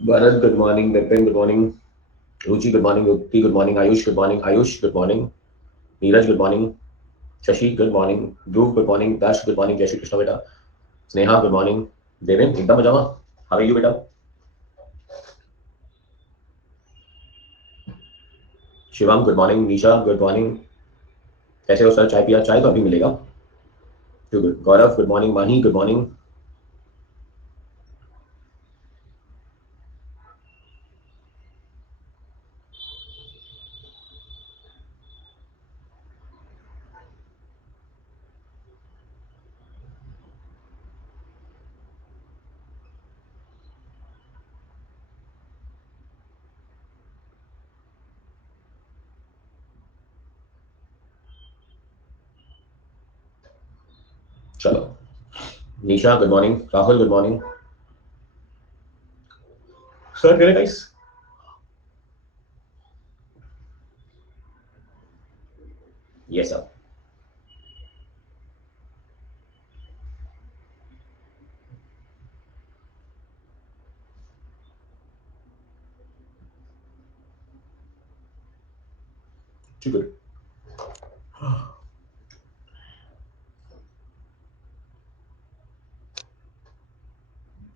Bharat, good morning. Vipin, good morning. Ruchi, good morning. Yukti, good morning. Ayush, good morning. Ayush, good morning. Neeraj, good morning. Shashi, good morning. Dhruv, good morning. Dash, good morning. Jai Shri Krishna, beta. Sneha, good morning. Devin, एकदम मजामा. How are you, beta? Shivam, good morning. Nisha, good morning. कैसे हो sir? चाय पिया? चाय तो अभी मिलेगा. Too good. गौरव, good morning. Mahi, good morning. चलो. Nisha, good morning. Rahul, good morning. Sir, here guys. Yes, sir. Too good.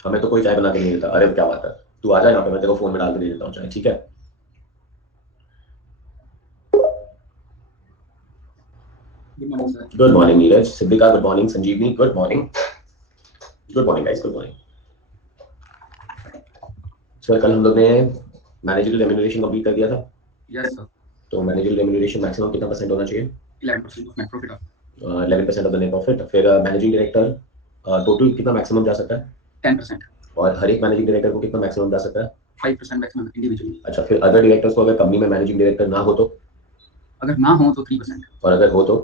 हमें तो कोई चाय बना के नहीं देता. अरे क्या बात है. तू आ जा यहाँ पे, मैं तेरे को फोन में डाल के दे देता हूँ चाय. ठीक है. Good morning, sir. Good morning, Neeraj. Siddhika, good morning. Sanjeevni, good morning. Good morning, guys. Good morning. Sir कल हम लोग ने मैनेजरियल रेम्यूनरेशन कंप्लीट कर दिया था. Yes, sir. तो मैनेजरियल रेम्यूनरेशन मैक्सिमम कितना परसेंट होना चाहिए? 11% of net profit. 11% of the net profit. फिर मैनेजिंग डायरेक्टर टोटल कितना मैक्सिमम जा सकता है? 10%. और हर एक मैनेजिंग डायरेक्टर को कितना मैक्सिमम जा सकता है? 5% maximum individually. अच्छा, फिर अदर डायरेक्टर्स को अगर कंपनी में मैनेजिंग डायरेक्टर ना हो तो? अगर ना हो तो 3%. और अगर हो तो?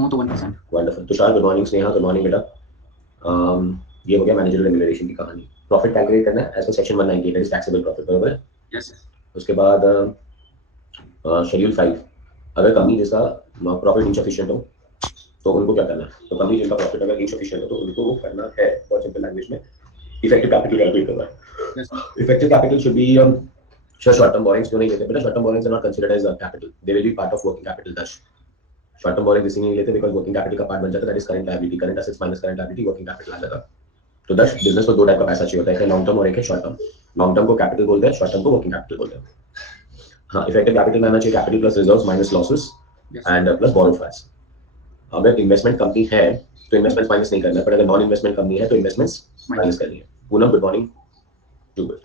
1%. Wonderful. Tushar, good morning. Sneha, good morning बेटा. ये हो गया मैनेजरियल रेम्यूनरेशन की कहानी. प्रॉफिट कैलकुलेट करना है एज पर सेक्शन 198 इज टैक्सेबल प्रॉफिट. बराबर. Yes, sir. उसके बाद शेड्यूल 5, अगर कंपनी जिसका प्रॉफिट इनसफिशिएंट हो तो उनको क्या करना है? तो कंपनी जिनका प्रॉफिट अगर इनसफिशिएंट हो तो उनको वो करना है, बहुत सिंपल लैंग्वेज में, इफेक्टिव कैपिटल कैलकुलेट करना है. Yes, sir. Effective capital should be short term borrowings जो नहीं लेते बेटा. Short term borrowings are not considered as capital, they will be part of working capital. Thus short term borrowings इसी नहीं लेते because working capital का part बन जाता है. That is current liability. Current assets minus current liability, working capital आ जाता है. तो दश बिजनेस को दो टाइप का पैसा चाहिए होता है, एक है लॉन्ग टर्म और एक है शॉर्ट टर्म. लॉन्ग टर्म को कैपिटल बोलते हैं, शॉर्ट टर्म को वर्किंग कैपिटल बोलते हैं. हाँ, इफेक्टिव कैपिटल में आना चाहिए capital plus reserves minus losses and plus borrow funds. अगर इन्वेस्टमेंट कंपनी है तो इन्वेस्टमेंट्स माइनस नहीं करना है, पर अगर नॉन इन्वेस्टमेंट कंपनी है तो इन्वेस्टमेंट्स माइनस करनी है. Poonam, good morning. Too good.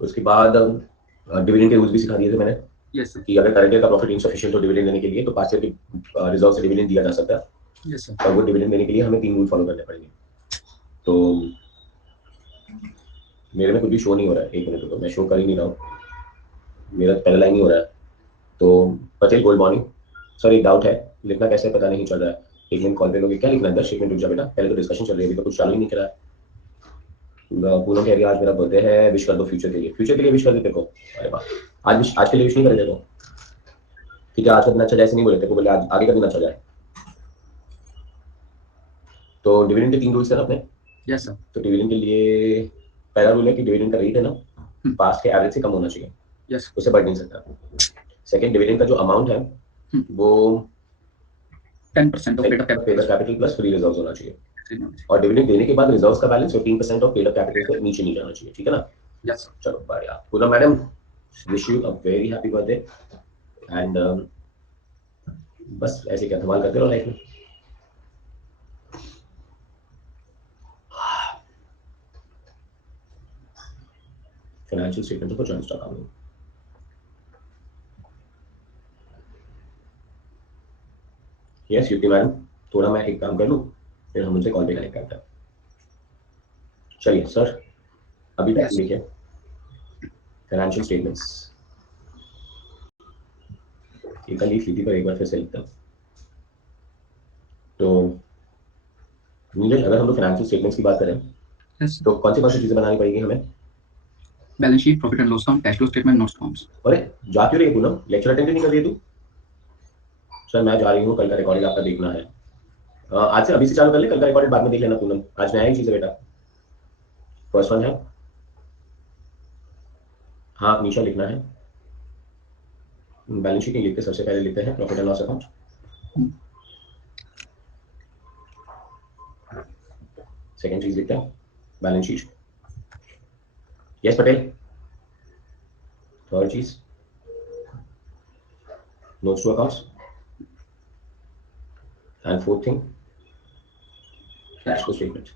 उसके बाद डिविडेंड के रूल्स भी सिखा दिए थे मैंने. Yes, sir. कि अगर करंट ईयर का प्रॉफिट इनसफिशिएंट हो डिविडेंड देने के लिए तो पास्ट ईयर के रिजर्व से डिविडेंड दिया जा सकता है. Yes, sir. और वो डिविडेंड देने के लिए हमें 3 रूल फॉलो करने पड़ेंगे. तो मेरे में कुछ भी शो नहीं हो रहा है. एक मिनट रुको, मैं शो कर ही नहीं रहा हूँ. मेरा पहला लाइन ही हो रहा है. तो पटेल, गुड मॉर्निंग. सर एक डाउट है, लिखना कैसे पता नहीं चल रहा है. एक मिनट कॉल पे लोगे क्या लिखना है? 10 मिनट रुक जा बेटा, पहले तो डिस्कशन चल रही है, अभी तो कुछ चालू ही नहीं करा है. पूनम कह रही है आज मेरा बर्थडे है, विश कर दो फ्यूचर के लिए. फ्यूचर के लिए विश कर देते को. अरे वाह. आज के लिए विश नहीं कर देते. ठीक है, आज का दिन अच्छा जाए ऐसे नहीं बोले थे को, बोले आज आगे का दिन अच्छा जाए. तो डिविडेंड के 3 रूल्स है ना अपने. Yes, sir. तो डिविडेंड के लिए पहला रूल है कि डिविडेंड का रेट है ना पास्ट के एवरेज से कम होना चाहिए. Yes. उससे बढ़ नहीं सकता. सेकंड, डिविडेंड का जो अमाउंट है वो 10% of paid up paid capital. Capital plus free reserves होना चाहिए. Yes, और डिविडेंड देने के बाद रिजर्व्स का balance 15% of paid up capital से नीचे नहीं जाना चाहिए. ठीक है ना? sir. चलो बढ़िया. Poonam madam, wish you a very happy birthday. And बस ऐसे क्या धमाल करते रहो लाइफ में. फाइनेंशियल स्टेटमेंट को जॉइन स्टॉक आउट. यस युक्ति मैडम, थोड़ा मैं एक काम कर लूँ फिर हम उनसे कॉल पे कनेक्ट करते हैं. चलिए सर, अभी टाइम लिखिए फाइनेंशियल स्टेटमेंट्स. ये कल लिख ली थी पर एक बार फिर से लिखता हूँ. तो नीरज, अगर हम लोग फाइनेंशियल स्टेटमेंट्स की बात करें Yes. तो कौन सी चीजें बनानी पड़ेगी हमें? Balance sheet, profit and loss account, cash flow statement, notes forms. अरे जा क्यों रही है पूनम? लेक्चर अटेंड नहीं कर रही है तू? सर मैं जा रही हूँ, कल का रिकॉर्डिंग आपका देखना है. आज से अभी से चालू कर ले, कल का रिकॉर्डिंग बाद में देख लेना पूनम. आज नया ही चीज है बेटा. फर्स्ट वन है हाँ निशा लिखना है। बैलेंस शीट नहीं लिखते, सबसे पहले लिखते हैं profit and loss account. Second चीज लिखते हैं balance sheet. Yes Patel. Third चीज notes to accounts. And fourth thing cash flow statement.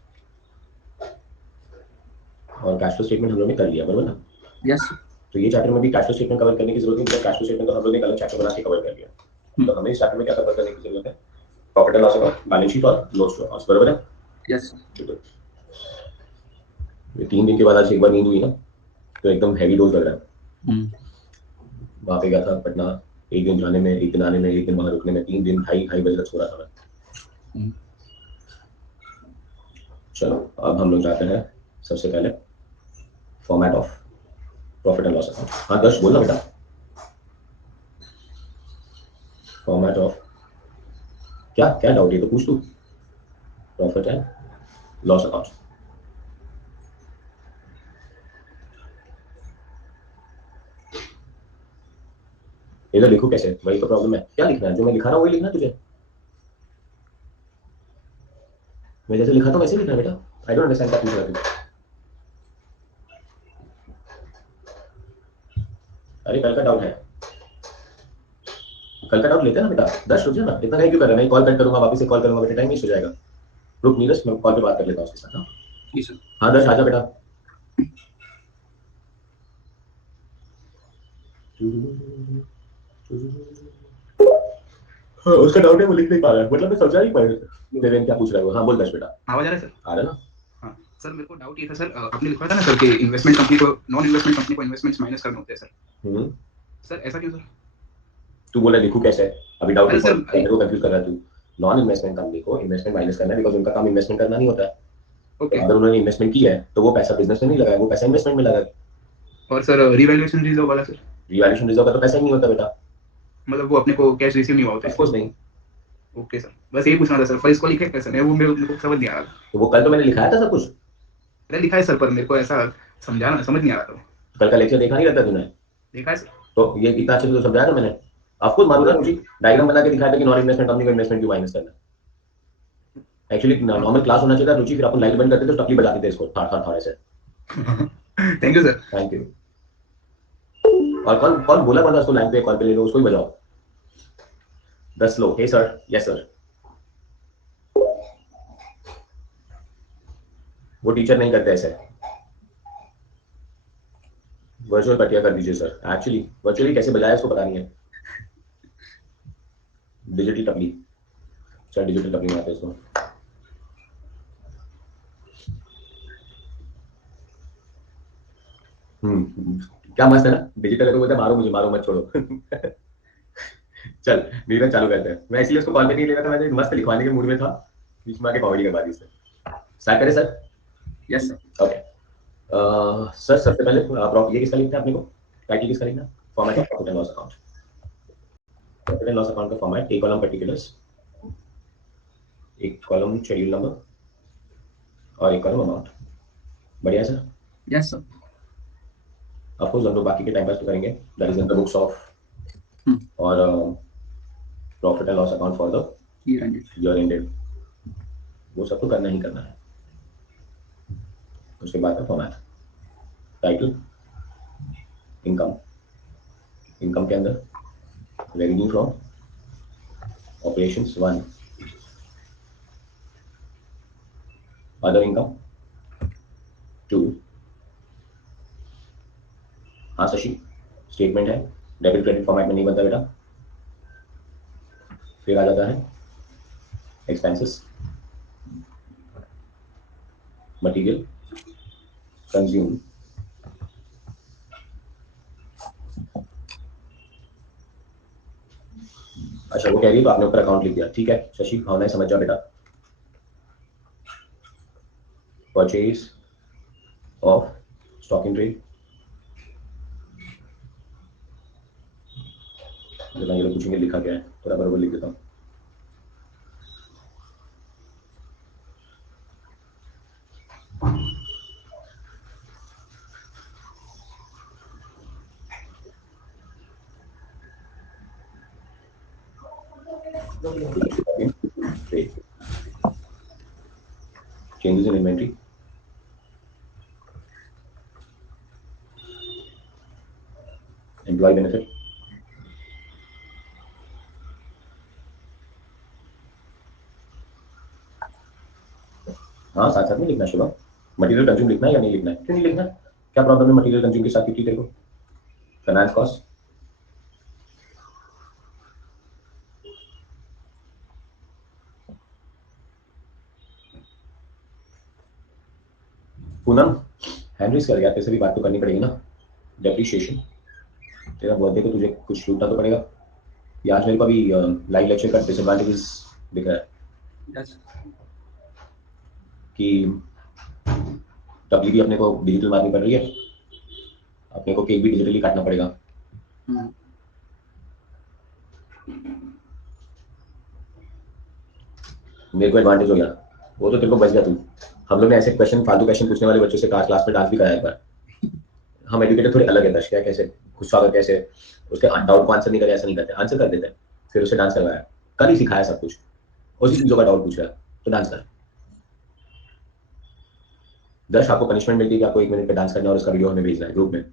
और कैश फ्लो स्टेटमेंट हम लोग ने कर लिया, बराबर ना? Yes. तो ये चैप्टर में भी कैश फ्लो स्टेटमेंट कवर करने की जरूरत नहीं, कैश फ्लो स्टेटमेंट तो हम लोग ने एक अलग चैप्टर बना के कवर कर लिया। तो हमें इस चैप्टर में क्या कवर करने की जरूरत है? Profit and loss account, balance sheet और नोट्स टू अकाउंट्स, बराबर है? Yes. ये 3 दिन के बाद आज एक बार नींद हुई ना, तो एकदम हैवी डोज लग रहा है। वहां पे गया था पटना, एक दिन जाने में, एक दिन आने में, एक दिन वहां रुकने में, 3 दिन ढाई ढाई बजे तक सो रहा था मैं। चलो अब हम लोग जाते हैं सबसे पहले format of profit and loss account. हाँ दर्श बोलना बेटा। फॉर्मेट ऑफ क्या क्या डाउट है तो पूछ तू। Profit and loss account. इधर लिखो कैसे, वही तो प्रॉब्लम है। क्या लिखना है? जो मैं लिखा रहा हूँ वही लिखना है तुझे। मैं जैसे लिखा था वैसे लिखना है बेटा। आई डोंट अंडरस्टैंड क्या पूछ रहा है तू। अरे कल का डाउट है, कल का डाउट लेते हैं ना बेटा। 10 रुक जा ना, इतना नहीं क्यों कर रहा है? मैं कॉल कट करूंगा, वापस से कॉल करूंगा बेटा, टाइम वेस्ट हो जाएगा। रुक नीरज, मैं कॉल पे बात कर लेता हूँ उसके साथ। हाँ जी सर। हाँ दर्श आजा बेटा। हाँ, उसका डाउट है वो लिख नहीं पा रहा है, मतलब मैं समझा नहीं पाया देवेन क्या पूछ रहा है वो। हाँ बोल दर्श बेटा। आवाज आ रहा है सर? आ रहा है ना? हाँ सर, मेरे को डाउट ये था सर, आपने लिखा था ना सर कि इन्वेस्टमेंट कंपनी को, नॉन इन्वेस्टमेंट कंपनी को इन्वेस्टमेंट्स माइनस करने होते हैं सर। हम्म। सर ऐसा क्यों सर? तू बोला लिखू कैसे? अभी डाउट अरे मेरे सर को कंफ्यूज कर रहा है तू। नॉन इन्वेस्टमेंट कंपनी को इन्वेस्टमेंट माइनस करना है, बिकॉज उनका काम इन्वेस्टमेंट करना नहीं होता है। तो ओके। अगर उन्होंने इन्वेस्टमेंट की है तो वो पैसा बिजनेस में नहीं लगाया, वो पैसा इन्वेस्टमेंट में लगा। और सर रिवैल्यूएशन रिजर्व वाला सर, रिवैल्यूएशन रिजर्व का तो पैसा ही नहीं होता बेटा। मतलब वो अपने को कैश रिसीव नहीं हुआ होता ऑफ इसलिए। कोर्स नहीं। ओके सर, बस यही पूछना था सर, पर इसको लिखे कैसे? मैं वो मेरे को समझ नहीं आ रहा था। तो वो कल तो मैंने लिखाया था सब कुछ। मैंने लिखा है सर, पर मेरे को ऐसा समझाना समझ नहीं आ रहा था। कल का लेक्चर देखा नहीं रहता तूने? देखा है सर। तो ये इतना अच्छे से तो समझाया था मैंने। आपको मालूम है मुझे डायग्राम बना के दिखाया था कि नॉन इन्वेस्टमेंट कंपनी को इन्वेस्टमेंट क्यों माइनस करना है। एक्चुअली नॉर्मल क्लास होना चाहिए था रुचि, फिर अपन लाइट बंद करते तो टपली बजाते थे इसको थाड़ थाड़ थाड़ ऐसे। Thank you sir. Thank you. और कौन कौन बोला कौन था उसको लाइन पे कॉल पे ले लो, उसको ही बजाओ। 10 लोग। हे सर, यस सर। वो टीचर नहीं करते ऐसे। वर्चुअल कटिया कर दीजिए सर। एक्चुअली वर्चुअली कैसे बजाया उसको पता नहीं है। डिजिटल टपली। सर डिजिटल टपली में आते हैं इसको। क्या मस्त है ना, डिजिटल है तो बोलते हैं, मारो मुझे मारो मत छोड़ो। चल नीरज चालू करते हैं। मैं इसलिए उसको कॉल पे नहीं ले रहा था, मैं मस्त लिखवाने के मूड में था, बीच में आके कॉमेडी करवा दी उसने। स्टार्ट करें sir? Yes sir. Okay. Sir सबसे पहले ये किसका लिखना है अपने को? टाइटल किसका लिखना है? Format of profit and loss account. Profit and loss account का फॉर्मेट, एक कॉलम पर्टिकुलर्स, एक कॉलम शेड्यूल नंबर और एक कॉलम अमाउंट। बढ़िया sir. Yes sir. Of course हम लोग बाकी के टाइम पास तो करेंगे, that is in the books of और profit and loss account for the ये रंजित। ईयर एंडेड, वो सब तो करना ही करना है। उसके बाद का फॉर्मेट, टाइटल, इनकम, इनकम के अंदर revenue from operations 1, other income 2। हाँ शशि, स्टेटमेंट है, डेबिट क्रेडिट फॉर्मेट में नहीं बनता बेटा। फिर आ जाता है एक्सपेंसेस, मटेरियल कंज्यूम, अच्छा वो कह रही है तो आपने ऊपर अकाउंट लिख दिया, ठीक है शशि, भावना है समझ जाओ बेटा। Purchase of stock in trade, जब ये लोग पूछेंगे लिखा क्या है, थोड़ा बराबर लिख देता हूँ। Wait. Changes in inventory. Employee benefit. हाँ साथ साथ में लिखना शुभम। मटेरियल कंज्यूम लिखना है या नहीं लिखना है? क्यों नहीं लिखना? क्या प्रॉब्लम है मटेरियल कंज्यूम के साथ क्योंकि तेरे को? Finance cost, Poonam hand raise कर यार, तेरे से भी बात तो करनी पड़ेगी ना। डेप्रिशिएशन, तेरा बर्थडे तो तुझे कुछ लूटना तो पड़ेगा। ये आज मेरे को अभी लाइव लेक्चर का डिसएडवांटेजेस दिख रहा है Yes. कि डब्ल्यू भी अपने को डिजिटल मारनी पड़ रही है, अपने को केक भी डिजिटली काटना पड़ेगा। Hmm. मेरे को एडवांटेज हो गया, वो तो तेरे को बच गया तू। हम लोग ने ऐसे क्वेश्चन, फालतू क्वेश्चन पूछने वाले बच्चों से क्लास में डांस भी कराया एक बार। हम एजुकेटेड थोड़े अलग है दर्श, क्या कैसे गुस्सा करके कैसे उसके डाउट को आंसर नहीं करे, ऐसा नहीं करते, आंसर कर देते हैं। फिर उसे डांस करवाया, कल ही सिखाया सब कुछ, उसी चीजों का डाउट पूछ रहा है तो डांस कर। दर्श आपको पनिशमेंट मिलती है कि आपको 1 मिनट पे डांस करना है और उसका वीडियो हमें भेजना है ग्रुप में।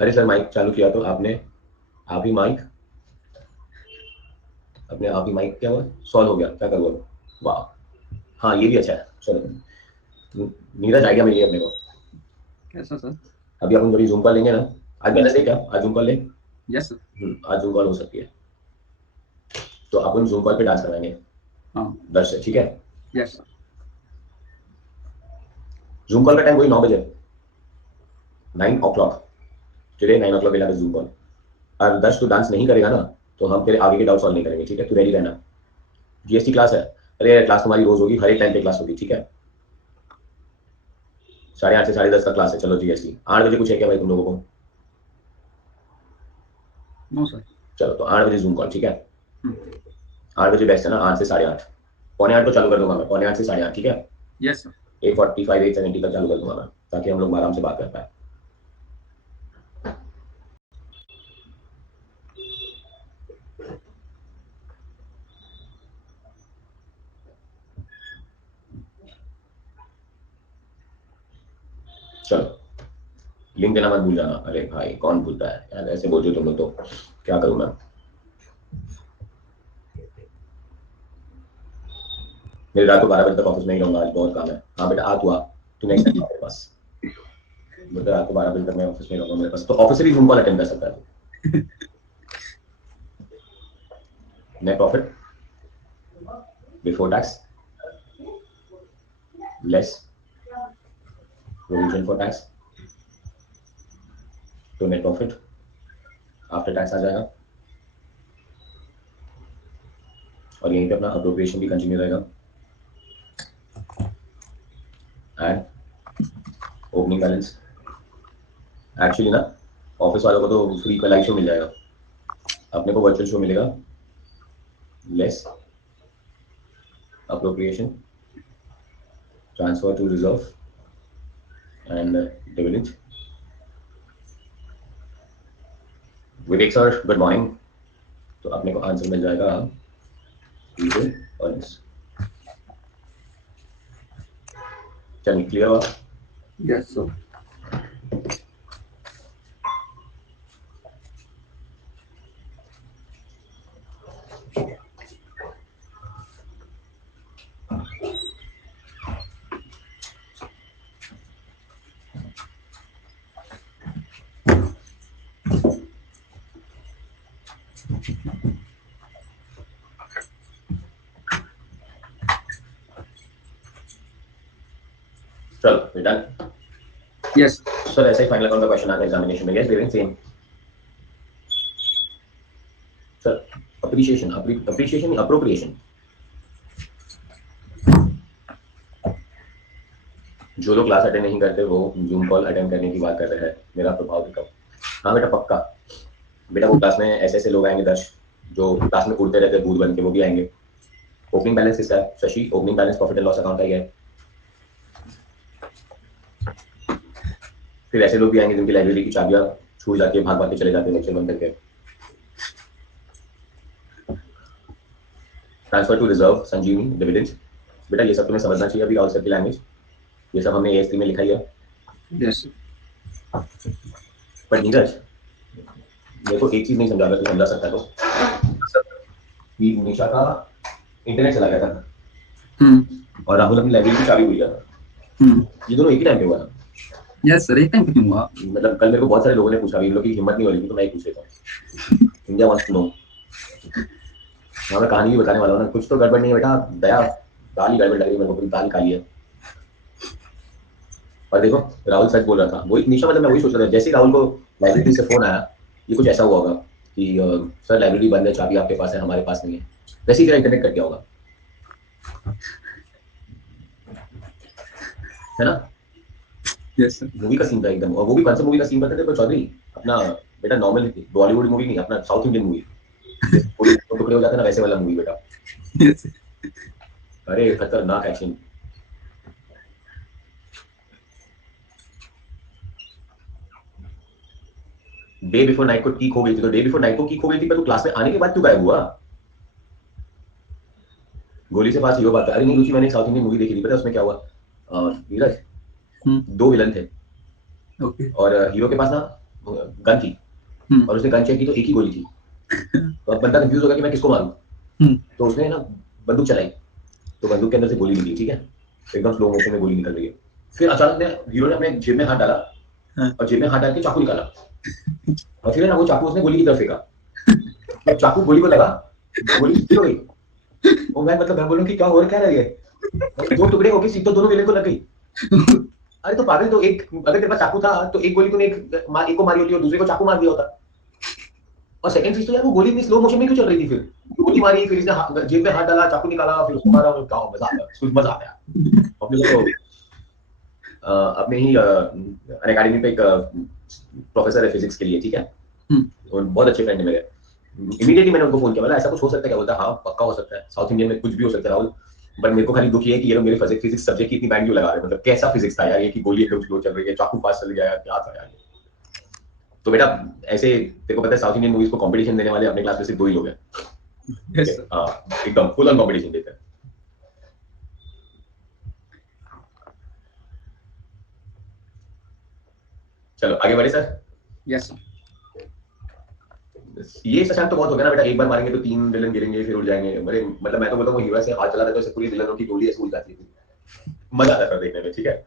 अरे सर माइक चालू किया तो आपने आप ही माइक अपने आप ही माइक क्या हुआ, सॉल्व हो गया, क्या करूँ अब? वाह, हाँ ये भी अच्छा है। चलो नीरज आइडिया मिली है अपने को। कैसा सर? अभी अपन जब जूम कॉल लेंगे ना, आज वेडनेसडे क्या, आज जूम कॉल ले। Yes sir. आज जूम कॉल हो सकती है तो अपन जूम कॉल पे डांस करवाएंगे हाँ. 10 से, ठीक है? Yes sir. जूम कॉल का टाइम वही 9 बजे, 9 o'clock, टुडे 9 o'clock वेला जूम कॉल। और 10 तू डांस नहीं करेगा ना तो हम तेरे आगे के डाउट सॉल्व नहीं करेंगे, ठीक है? तू रेडी रहना। जीएसटी क्लास है, अरे क्लास तुम्हारी रोज होगी, हर एक टाइम पे क्लास होगी, ठीक है? 8:30 से 10:30 का क्लास है। चलो जीएसटी 8 बजे कुछ है क्या भाई तुम लोगों को? No sir. चलो तो 8 बजे जूम कॉल, ठीक है? Hmm. 8 बजे बेस्ट है ना, 8 से 8:30, पौने 8 को चालू कर दूंगा मैं, पौने 8 से 8:30, ठीक है? Yes sir. 8:45 8:70 तक चालू कर दूंगा मैं, ताकि हम लोग आराम से बात कर पाए। चलो लिंक देना मत भूल जाना। अरे भाई कौन भूलता है यार, ऐसे बोलते हो तुम लोग तो क्या करूं मैं। मेरे रात को 12 बजे तक ऑफिस में ही रहूंगा, आज बहुत काम है। हाँ बेटा आ, तू नेक्स्ट टाइम मेरे पास। बेटा रात को 12 बजे तक मैं ऑफिस में रहूंगा, मेरे पास तो ऑफिस से भी जूम कॉल अटेंड कर सकता है। Net profit before tax less provision for tax, तो नेट प्रॉफिट आफ्टर टैक्स आ जाएगा। और यहीं पे अपना अप्रोप्रिएशन भी कंटिन्यू रहेगा। एंड ओपनिंग बैलेंस, एक्चुअली ना ऑफिस वालों को तो फ्री का लाइव शो मिल जाएगा, अपने को वर्चुअल शो मिलेगा। Less appropriation, transfer to reserve and dividend. Vivek sir good morning. तो अपने को आंसर मिल जाएगा रिटेल अर्निंग्स। चलिए क्लियर हुआ? Yes sir. चलो बेटा Yes. सर ऐसा ही फाइनल अकाउंट का क्वेश्चन आता है एग्जामिनेशन में, yes Deven same. Sir appreciation appreciation appropriation, जो लोग क्लास अटेंड नहीं करते वो जूम कॉल अटेंड करने की बात कर रहे हैं, मेरा प्रभाव दिखाओ। हाँ बेटा पक्का, बेटा वो क्लास में ऐसे ऐसे लोग आएंगे दर्श जो क्लास में उड़ते रहते हैं भूत बन के, वो भी आएंगे। ओपनिंग बैलेंस किसका है Shashi? Opening balance profit and loss account का ही है। फिर ऐसे लोग भी आएंगे जिनकी लाइब्रेरी की चाबियां छूट जाती है, भाग भाग के चले जाते हैं लेक्चर बंद करके। Transfer to reserve, Sanjeevani, dividends, बेटा ये सब तुम्हें समझना चाहिए अभी राहुल सर की लैंग्वेज, ये सब हमने AS3 में लिखा ही है। यस पर नीरज मेरे को एक चीज नहीं समझा, अगर तू समझा सकता है तो, कि निशा का इंटरनेट चला गया था और राहुल अपनी लाइब्रेरी की चाबी भूल गया था, ये दोनों एक ही टाइम पे हुआ था। यस सर, एक टाइम पे क्यों हुआ? मतलब कल मेरे को बहुत सारे लोगों ने पूछा, इन लोगों की हिम्मत नहीं हो रही थी, तो मैं ही पूछ लेता हूँ। India wants to know. हाँ मैं कहानी भी बताने वाला हूँ ना, कुछ तो गड़बड़ नहीं है बेटा, दया दाल ही गड़बड़ लग रही है मेरे को, दाल काली है। और देखो राहुल सच बोल रहा था, वही निशा, मतलब मैं वही सोच रहा था, जैसे राहुल को लाइब्रेरी से फोन आया, ये कुछ ऐसा हुआ होगा कि सर लाइब्रेरी बंद है, चाबी आपके पास है, हमारे पास नहीं है, वैसे ही तेरा इंटरनेट कट गया होगा, है ना? Yes sir. मूवी का सीन था एकदम, और वो भी कौन सा मूवी का सीन बताते थे चौधरी, अपना बेटा नॉर्मल बॉलीवुड मूवी नहीं, अपना साउथ इंडियन मूवी, पूरे टुकड़े हो जाते हैं ना, वैसे वाला मूवी बेटा। यस अरे खतरनाक एक्शन। डे बिफोर नाइट को की खो गई थी, तो डे बिफोर नाइट को की खो गई थी, पर तू क्लास में आने के बाद क्यों गायब हुआ? गोली से पास ये बात है। अरे नहीं रुचि, मैंने एक साउथ इंडियन मूवी देखी थी, पता है उसमें क्या हुआ? नीरज, दो विलन थे ओके और हीरो के पास ना गन थी, और उसने गन चेक की तो एक ही गोली थी, तो अब बंदा कंफ्यूज हो गया कि मैं किसको मारूं, तो उसने ना बंदूक चलाई, तो बंदूक के अंदर से गोली निकली, ठीक है, एकदम स्लो मोशन में गोली निकल रही है, फिर अचानक ने हीरो ने अपने जेब में हाथ डाला, और जेब में हाथ डाल के चाकू निकाला, और फिर ना वो चाकू उसने गोली की तरफ फेंका, तो चाकू गोली को लगा, गोली सीधी हो गई। और मैं मतलब मैं बोलूं कि क्या हो रहा है, दो टुकड़े होके सीधे दोनों विलेन को लग गई। अरे तो पागल, तो एक अगर तेरे पास चाकू था तो एक गोली तूने एक को मारी होती और दूसरे को चाकू मार दिया होता। और सेकंड चीज तो यार, वो गोली इतनी स्लो मोशन में क्यों चल रही थी? फिर गोली मारी, फिर इसने जेब में हाथ डाला, चाकू निकाला, फिर उसको मारा, और क्या मजा आया, कुछ मजा आया। अपने को अपने ही अकेडमी पे एक प्रोफेसर है फिजिक्स के लिए, ठीक है, और बहुत अच्छे फ्रेंड है मेरे। इमीडिएटली मैंने उनको फोन किया, बोला ऐसा कुछ हो सकता है क्या? बोलता हाँ पक्का हो सकता है, साउथ इंडियन में कुछ भी हो सकता है राहुल, बट मेरे को खाली दुख ये है कि ये लोग मेरे फिजिक्स सब्जेक्ट की इतनी बैंड क्यों लगा रहे हैं, मतलब कैसा फिजिक्स था यार ये, कि गोली एकदम स्लो चल रही है, चाकू पास चल गया, क्या था यार। तो बेटा ऐसे तेरे को पता है, साउथ इंडियन मूवीज को कंपटीशन देने वाले अपने क्लास में सिर्फ 2 ही लोग हैं। यस हाँ एकदम फुल ऑन कंपटीशन देते हैं। चलो आगे बढ़े सर। यस ये शशांक तो बहुत हो गया ना बेटा, एक बार मारेंगे तो 3 विलन गिरेंगे फिर उड़ जाएंगे, अरे मतलब मैं तो बोलता हूँ हीरो से हाथ चलाता है तो ऐसे पूरी विलनों की गोली ऐसे उड़ जाती है, मजा आता है देखने में, ठीक है।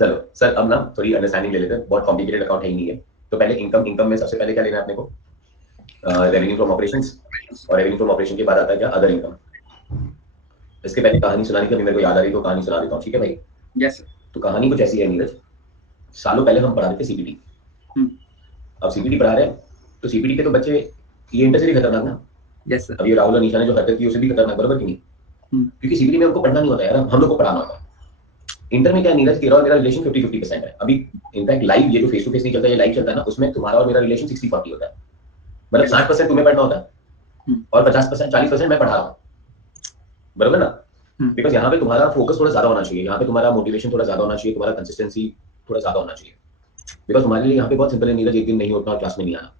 चलो सर अब ना थोड़ी अंडरस्टैंडिंग ले लेते हैं, बहुत कॉम्प्लिकेटेड अकाउंट है ही नहीं है। तो पहले इनकम में सबसे पहले क्या लेना है अपने को? रेवेन्यू फ्रॉम ऑपरेशंस, और रेवेन्यू फ्रॉम ऑपरेशन के बाद आता है क्या? Other income. इसके पहले कहानी सुनानी थी, अभी मेरे को याद आ रही तो कहानी सुना देता हूँ, ठीक है भाई? यस तो कहानी कुछ ऐसी है नीरज, सालों पहले हम पढ़ाते थे सीपीटी, अब सीपीटी पढ़ा रहे हैं, तो सीपीटी के तो बच्चे ये इंटर से भी खतरनाक ना। यस सर अब ये राहुल और निशा ने जो हरकत की उससे भी खतरनाक, बरोबर कि नहीं? क्योंकि सीपीटी में हमको पढ़ना नहीं होता यार, हम लोग को पढ़ाना होता है। इंटर में क्या नीरज, तेरा और मेरा रिलेशन 50-50% है अभी। इनफैक्ट लाइव ये जो फेस टू फेस नहीं चलता, ये लाइव चलता है ना, उसमें तुम्हारा और मेरा रिलेशन 60-40 होता है, मतलब 60% तुम्हें पढ़ना होता है और 50% 40% मैं पढ़ा रहा हूँ, बरोबर ना? बिकॉज यहाँ पे तुम्हारा फोकस थोड़ा ज्यादा होना चाहिए, यहाँ पे तुम्हारा मोटिवेशन थोड़ा ज्यादा होना चाहिए, तुम्हारा कंसिस्टेंसी थोड़ा ज्यादा होना चाहिए, बिकॉज तुम्हारे लिए यहाँ पे बहुत सिंपल है नीरज, एक दिन नहीं उठना और क्लास में नहीं आना।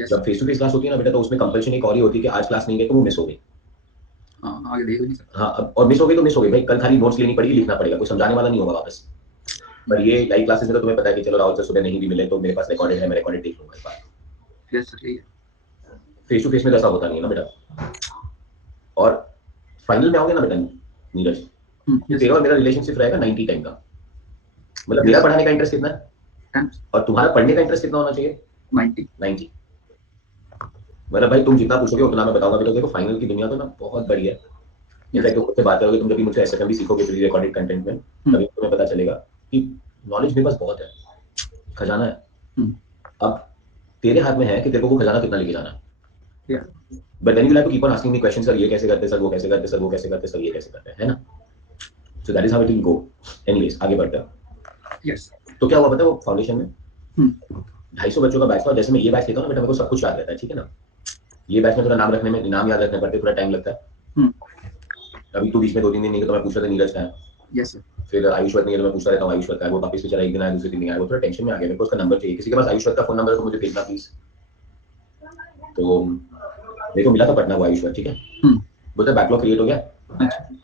जब फेस टू फेस क्लास होती है ना बेटा, तो उसमें कंपल्शन एक और ही होती है कि आज क्लास नहीं गए तो वो मिस हो गई। आगे देख नहीं सकता। हाँ और मिस हो गई तो मिस हो गई भाई, कल खाली नोट्स लेनी पड़ेगी, लिखना पड़ेगा, कोई समझाने वाला नहीं होगा वापस। पर ये लाइव क्लासेस में तो तुम्हें पता है कि चलो राहुल से सुबह नहीं भी मिले तो मेरे पास रिकॉर्डेड है, मैं रिकॉर्डेड देख लूंगा एक बार। यस सर ठीक है। फेस टू फेस में तो ऐसा होता नहीं है ना बेटा। और फाइनल में आओगे ना बेटा नीरज, तो तेरा और मेरा रिलेशनशिप रहेगा 90-10 का, मतलब मेरा पढ़ाने का इंटरेस्ट कितना है और तुम्हारा पढ़ने का इंटरेस्ट कितना होना चाहिए? 90। मतलब भाई तुम जितना पूछोगे उतना मैं बताऊंगा बेटा। देखो फाइनल की दुनिया तो ना बहुत बड़ी है, इनफैक्ट तुम मुझसे बात करोगे, तुम जब मुझसे एसएफएम भी सीखोगे प्री रिकॉर्डेड कंटेंट में, तभी तुम्हें पता चलेगा कि नॉलेज मेरे पास बहुत है, खजाना है। अब तेरे हाथ में है कि तेरे को वो खजाना कितना लेके जाना है। But then you have to keep on asking me questions, sir ये कैसे करते, सर वो कैसे करते, सर वो कैसे करते, सर ये कैसे करते, है ना? So that is how it will go. Anyways आगे बढ़ते हैं। यस तो क्या हुआ पता है, वो फाउंडेशन में 250 बच्चों का बैच था, और जैसे मैं ये बैच लेता हूँ ना बेटा, मेरे को सब कुछ याद रहता है, ठीक है ना? ये बैच में थोड़ा नाम रखने में, नाम याद रखने पड़ते, थोड़ा टाइम लगता है। अभी तू बीच में 2-3 दिन नहीं तो मैं पूछ रहा था नीरज का है, यस फिर आयुष्वत नहीं है तो मैं पूछता रहता हूँ आयुष्वत का है, वो वापस बेचारा एक दिन आया दूसरे दिन नहीं आया, वो थोड़ा टेंशन में आ गया, मेरे को उसका नंबर चाहिए, किसी के पास आयुष्वत का फोन नंबर है तो मुझे भेजना प्लीज। तो मेरे को मिला था पटना वो आयुष्वत, ठीक है, बोलता बैकलॉग क्रिएट हो गया,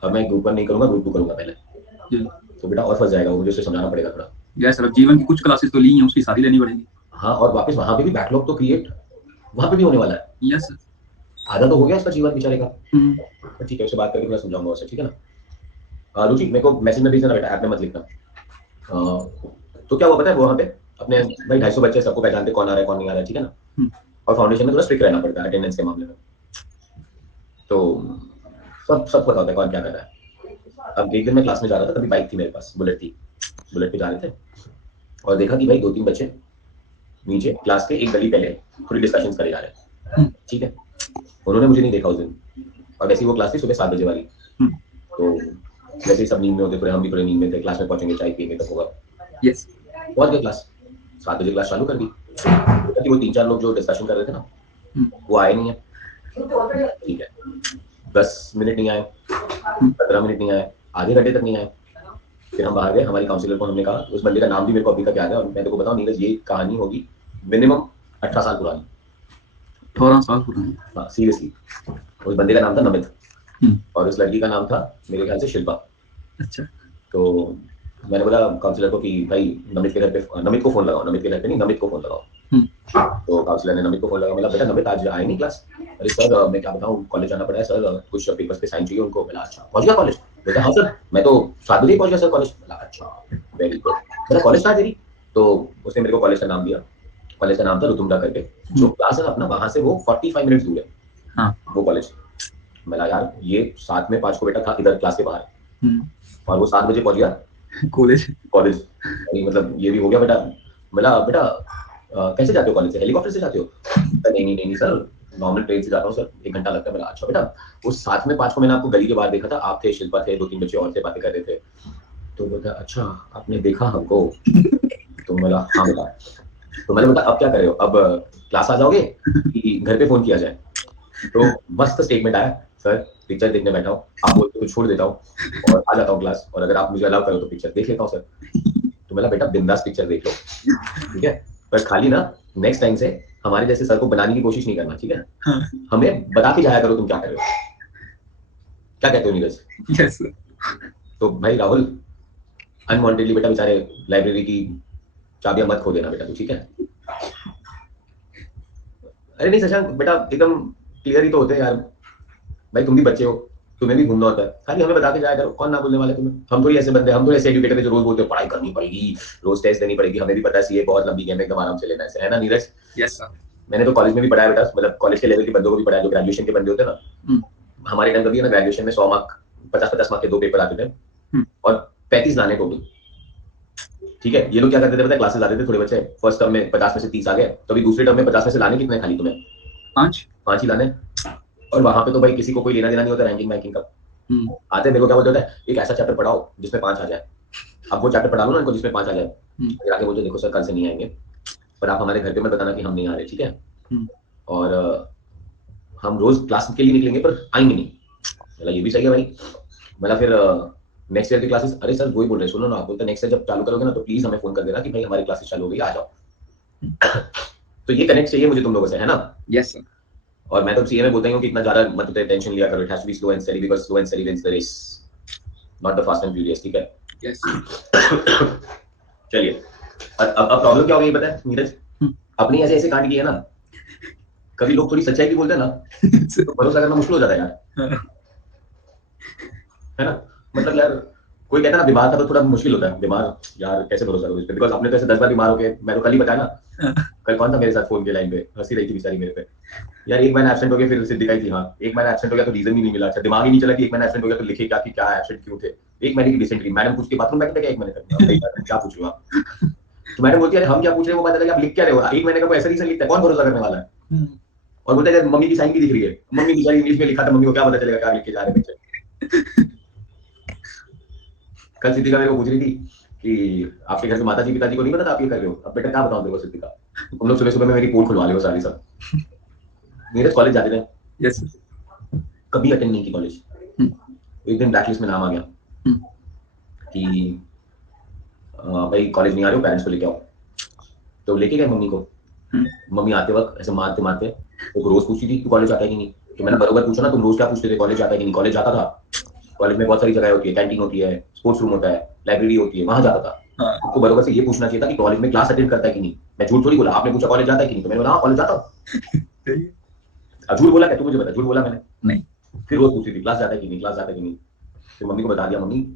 अब मैं ग्रुप 1 नहीं करूंगा, ग्रुप 2 करूंगा पहले, तो बेटा और फंस जाएगा वो, मुझे उसे समझाना पड़ेगा थोड़ा। यस सर, जीवन की कुछ क्लासेस तो ली हैं, उसकी सारी लेनी पड़ेगी। हाँ, और वापस वहां पे भी बैकलॉग तो क्रिएट वहां पे भी होने वाला है। Yes sir. आधा तो हो गया उसका जीवन बेचारे का। ठीक है, उससे बात करके मैं समझाऊंगा उसे, ठीक है ना। रुचि मेरे को मैसेज में भेजना बेटा, ऐप में मत लिखना। तो क्या हुआ पता है, वो वहाँ पे अपने भाई 250 बच्चे सबको पहचानते कौन आ रहा है कौन नहीं आ रहा है, ठीक है ना। और फाउंडेशन में थोड़ा स्ट्रिक्ट रहना पड़ता है अटेंडेंस के मामले में, तो सब पता होता है कौन क्या कर रहा है। अब एक दिन मैं क्लास में जा रहा था, तभी बाइक थी मेरे पास, बुलेट थी, बुलेट पे जा रहे थे और देखा कि भाई 2-3 बच्चे नीचे क्लास के एक गली पहले थोड़ी डिस्कशन करे जा रहे हैं, ठीक है। उन्होंने मुझे नहीं देखा उस दिन, और वैसे ही वो क्लास थी सुबह 7 बजे वाली, तो वैसे ही सब नींद में होते थोड़े, हम भी थोड़े नींद में थे, क्लास में पहुंचेंगे चाय पियेंगे तब होगा। यस, पहुंच गए क्लास, 7 बजे क्लास चालू कर दी, क्योंकि वो 3-4 लोग जो डिस्कशन कर रहे थे ना वो आए नहीं है, ठीक है, 10 मिनट नहीं आए, 15 मिनट नहीं आए, आधे घंटे तक नहीं आए। फिर हम बाहर गए, हमारी काउंसिलर को हमने कहा, उस बंदे का नाम भी मेरे को अभी तक याद है, और मैं तेरे को बताऊं नीरज, ये कहानी होगी मिनिमम 18 साल पुरानी। 18 साल पुरानी? हाँ सीरियसली, उस बंदे का नाम था नमित, और उस लड़की का नाम था मेरे ख्याल से शिल्पा। अच्छा। तो मैंने बोला काउंसिलर को कि भाई नमित के घर पे, नमित को फोन लगाओ, नमित के घर पे नहीं, नमित को फोन लगाओ। तो काउंसिलर ने नमित को फोन लगा, बोला बेटा नमित आज आए नहीं क्लास। अरे सर मैं क्या बताऊं, कॉलेज जाना पड़ा है सर, कुछ पेपर्स पे साइन चाहिए उनको। बोला अच्छा, पहुंच गया कॉलेज? बोला हाँ सर, मैं तो 7 बजे पहुंच गया सर कॉलेज। बोला अच्छा वेरी गुड। बोला कॉलेज कहाँ है तेरी? तो उसने मेरे को कॉलेज का नाम दिया, कॉलेज का नाम था रुतुमरा करके, जो क्लास है अपना वहां से वो 45 मिनट दूर है वो कॉलेज। मैंने यार ये 7 में 5 को बेटा था इधर क्लास के बाहर, और वो 7 बजे पहुंच गया कॉलेज। मतलब ये भी हो गया बेटा। बोला बेटा कैसे जाते हो कॉलेज से, हेलीकॉप्टर से जाते हो? नहीं सर, नॉर्मल ट्रेन से जाता हूँ सर, 1 घंटा लगता है। मेरा अच्छा बेटा, उस 7 में 5 को मैंने आपको गली के बाहर देखा था, आप थे, शिल्पा थे, 2-3 बच्चे और थे, बातें कर रहे थे। तो बोलता अच्छा आपने देखा हमको? तो बोला हाँ बेटा। तो मैंने बोला अब क्या कर रहे हो, अब क्लास आ जाओगे कि घर पे फोन किया जाए? तो मस्त स्टेटमेंट आया, सर पिक्चर देखने बैठा हूँ, आप बोलते तो छोड़ देता हूँ और आ जाता हूँ क्लास, और अगर आप मुझे अलाउ करो तो पिक्चर देख लेता हूँ सर। तो मैंने बेटा बिंदास पिक्चर देख लो, ठीक है, पर खाली ना नेक्स्ट टाइम से हमारे जैसे सर को बनाने की कोशिश नहीं करना, ठीक है। हमें बता के जाया करो तुम क्या कर रहे हो। क्या कहते हो नीरज? यस। तो भाई राहुल, अनवांटेडली बेटा बेचारे लाइब्रेरी की चाबियां मत खो देना बेटा तू, ठीक है। अरे नहीं शशांक बेटा, एकदम क्लियर ही तो होते हैं यार, भाई तुम भी बच्चे हो, तुम्हें भी घूमना होता है, खाली हमें बता के जाया करो, कौन ना बोलने वाले तुम्हें। हम थोड़ी ऐसे बंदे, हम थोड़ी ऐसे एजुकेटर जो रोज बोलते हो पढ़ाई करनी पड़ेगी, रोज टेस्ट देनी पड़ेगी, हमें भी पता है सीए बहुत लंबी गेम है, एकदम आराम से लेना है ना नीरज? Yes sir. मैंने तो कॉलेज में भी पढ़ाया बेटा, मतलब कॉलेज के लेवल के बंदों को भी पढ़ाया, जो ग्रेजुएशन के बंदे होते हैं ना। हमारे टाइम कभी ना ग्रेजुएशन में 100 मार्क 50-50 मार्क के 2 पेपर आते थे और 35 लाने टोटल, ठीक है। ये लोग क्या करते थे पता है, क्लासेस आते थे थोड़े बच्चे, फर्स्ट टर्म में 50 में से 30 आ गए, तो अभी दूसरे टर्म में 50 में से लाने कितने खाली तुम्हें? 5 ही लाने। और वहां पे तो भाई किसी को कोई लेना देना नहीं होता रैंकिंग वैंकिंग का। आते मेरे को क्या बोलते होता है, एक ऐसा चैप्टर पढ़ाओ जिसमें 5 आ जाए। अब वो चैप्टर पढ़ा लो ना इनको जिसमें 5 आ जाए, फिर आके बोलते देखो सर कल से नहीं आएंगे, पर आप हमारे घर पे मत बताना कि हम नहीं आ रहे, ठीक है। और हम रोज क्लास के लिए निकलेंगे पर आएंगे नहीं। मतलब ये भी सही है भाई। मतलब फिर नेक्स्ट ईयर की क्लासेस, अरे सर वही बोल रहे, सुनो ना, आप बोलते नेक्स्ट ईयर जब चालू करोगे ना तो प्लीज हमें फोन कर देना कि भाई हमारी क्लासेस चालू हो गई, आ जाओ। तो ये कनेक्ट चाहिए मुझे तुम लोगों से, है ना? Yes sir. और मैं तो सीए में बोलता हूँ कि इतना ज्यादा मत टेंशन लिया करो, it has to be slow and steady because slow and steady wins the race, not the fast and furious, ठीक है। यस। चलिए, अब प्रॉब्लम क्या हो गई पता है नीरज? अपनी ऐसे ऐसे कांड किए ना, कभी लोग थोड़ी सच्चाई भी बोलते हैं ना तो भरोसा करना मुश्किल हो जाता है यार, है ना? मतलब यार कोई कहता है ना बीमार था तो थोड़ा मुश्किल होता है, बीमार यार कैसे भरोसा करूं इस पे, बिकॉज आपने तो ऐसे 10 बार बीमार हो गए, मैं तो कल ही बताया ना, कल कौन था मेरे साथ फोन के लाइन पे, हंसी रही थी बेचारी मेरे पे यार। एक महीना एब्सेंट हो गया, फिर सिद्धिका ही थी, हाँ एक महीना एब्सेंट हो गया तो रीजन ही नहीं मिला, अच्छा दिमाग ही नहीं चला कि एक महीना एब्सेंट हो गया तो लिखे क्या कि क्या एब्सेंट क्यों थे। 1 महीने की डिसेंट्री, मैडम पूछती बाथरूम बैठे थे 1 महीने तक, क्या पूछ रहे हो आप? तो मैडम बोलती है हम क्या पूछ रहे हैं, वो बात अलग है, आप लिख क्या रहे हो? 1 महीने का कोई ऐसा रीजन लिखता है, कौन भरोसा करने वाला है? और बोलते हैं मम्मी की साइन भी दिख रही है, मम्मी बेचारी इंग्लिश में लिखा था, मम्मी को क्या पता चलेगा क्या लिख के जा रहे बच्चे। कल सिद्धिका मेरे को पूछ रही थी कि आपके घर में माता जी पिताजी को नहीं पता आप ये कर रहे हो? अब बेटा क्या बताऊं देखो सिद्धिका, तुम लोग सुबह सुबह में मेरी पोल खुलवा ले हो सारी सब। मेरे कॉलेज जाते थे, यस कभी अटेंड नहीं की कॉलेज, एक दिन ब्लैक लिस्ट में नाम आ गया, कि भाई कॉलेज नहीं आ रहे हो, पेरेंट्स को लेके आओ। तो लेके गए मम्मी को। मम्मी आते वक्त ऐसे मारते मारते वो रोज पूछती थी तू कॉलेज आता है कि नहीं। तो मैंने बरोबर पूछा ना, तुम रोज क्या पूछते थे, कॉलेज आता है कि नहीं। कॉलेज जाता था, कॉलेज में बहुत सारी जगह होती है, कैंटीन होती है, स्पोर्ट्स रूम होता है, लाइब्रेरी होती है, वहां जाता था। हाँ। आपको बरोबर से ये पूछना चाहिए था कि कॉलेज में क्लास अटेंड करता है कि नहीं। मैं झूठ थोड़ी बोला, आपने पूछा कॉलेज जाता है कि नहीं, तो मैंने बोला हाँ कॉलेज जाता हूँ। अब झूठ बोला क्या, तू मुझे बता, झूठ बोला मैंने? नहीं। फिर रोज पूछती थी क्लास जाता है कि नहीं, क्लास जाता है कि नहीं। फिर मम्मी को बता दिया, मम्मी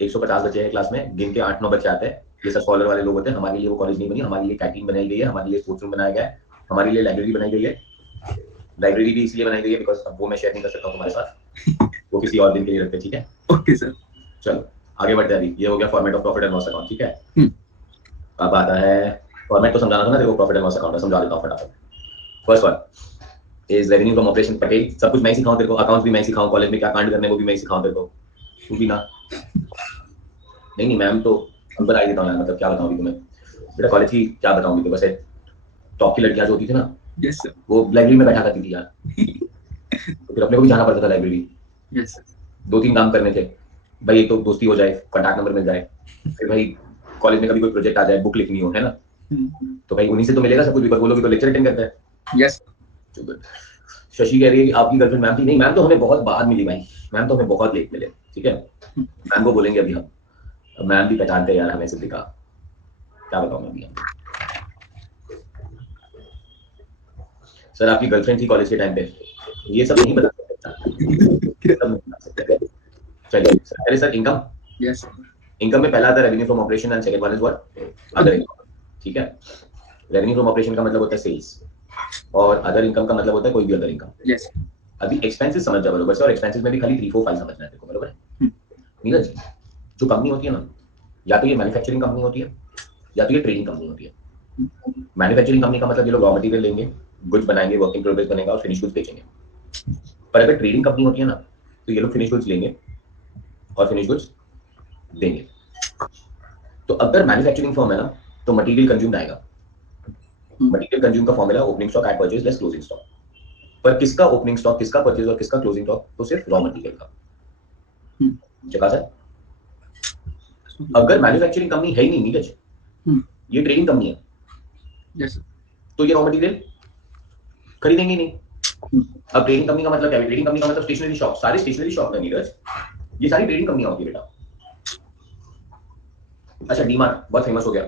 150 बच्चे हैं क्लास में, गिन के 8-9 बच्चे आते हैं, ये सब स्कॉलर वाले लोग होते हैं, हमारे लिए वो कॉलेज नहीं बनी, हमारे लिए कैंटीन बनाई गई है, हमारे लिए स्पोर्ट्स रूम बनाया गया है, हमारे लिए लाइब्रेरी बनाई गई है। लाइब्रेरी भी इसलिए बनाई गई है बिकॉज वो मैं शेयर नहीं कर सकता हूँ तुम्हारे साथ, वो किसी और दिन के लिए रखते हैं, ठीक है? Okay sir. चलो आगे बढ़ते हैं। अभी ये हो गया format of profit and loss account, ठीक है? अब आता है फॉर्मेट, तो समझाना था ना तेरे को, प्रॉफिट एंड लॉस अकाउंट का समझा देता हूँ फटाफट। First one is revenue from operation. Patel सब कुछ मैं ही सिखाऊं तेरे को, अकाउंट्स भी मैं ही सिखाऊं, कॉलेज में क्या कांड करने वो भी मैं ही सिखाऊं तेरे को, तू भी ना। नहीं मैम तो अब बता ही देता हूँ यार, मतलब क्या बताऊँ अभी तुम्हें बेटा, कॉलेज की क्या बताऊँ अभी तो। वैसे टॉप की लड़कियां जो होती थी ना, यस सर। वो लाइब्रेरी में बैठा करती थी यार। तो फिर अपने को भी जाना पड़ता था लाइब्रेरी। Yes sir. 2-3 काम करने थे भाई, एक तो दोस्ती हो जाए, कॉन्टैक्ट नंबर मिल जाए, फिर भाई कॉलेज में कभी कोई प्रोजेक्ट आ जाए, बुक लिखनी हो, है ना, तो भाई उन्हीं से तो मिलेगा सब कुछ, बिकॉज वो लोग तो लेक्चर अटेंड करते हैं। यस। शशि कह रही है कि आपकी गर्लफ्रेंड मैम थी। नहीं, मैम तो हमें बहुत बाद मिली भाई, मैम तो हमें बहुत लेट मिले, ठीक है? मैम को बोलेंगे अभी हम, मैम भी पहचानते हैं यार हमें, सिद्धिका, क्या बताऊं मैं अभी। सर आपकी गर्लफ्रेंड थी कॉलेज के टाइम पे, ये सब नहीं बता सकते। चलिए पहले सर इनकम। यस। इनकम में पहला आता है revenue from operation and second one is what, other income, ठीक है? रेवेन्यू फ्रॉम ऑपरेशन का मतलब होता है सेल्स, और अदर इनकम का मतलब होता है कोई भी अदर इनकम। यस। अभी एक्सपेंसेस समझ जा बरोबर से, और एक्सपेंसेस में भी खाली 3-4-5 समझना है तेरे को, बरोबर है? नीरज, जो कंपनी होती है ना, या तो ये मैन्युफैक्चरिंग कंपनी होती है या तो ये ट्रेडिंग कंपनी होती है। मैन्युफैक्चरिंग कंपनी का मतलब ये लोग रॉ मटेरियल लेंगे, गुड्स बनाएंगे, वर्किंग प्रोग्रेस बनेगा और फिनिश गुड्स बेचेंगे। पर अगर ट्रेडिंग कंपनी होती है ना, तो ये लोग फिनिश गुड्स लेंगे और फिनिश गुड्स देंगे। तो अगर मैन्युफैक्चरिंग फर्म है ना, तो मटेरियल कंज्यूम्ड आएगा। मटेरियल कंज्यूम का formula opening stock at purchase less closing stock. पर किसका ओपनिंग स्टॉक, किसका परचेज और किसका क्लोजिंग स्टॉक? तो सिर्फ रॉ मटेरियल का। चका सर, अगर मैन्युफैक्चरिंग कंपनी है ही नहीं नीरज, ये ट्रेडिंग कंपनी है, यस, तो ये रॉ मटेरियल खरीदेंगे नहीं। अब ट्रेडिंग कंपनी का मतलब क्या है? ट्रेडिंग कंपनी का मतलब स्टेशनरी शॉप, सारे स्टेशनरी शॉप है नीरज, ये सारी ट्रेडिंग कंपनियां होती है बेटा। अच्छा डीमार्ट बहुत फेमस हो गया,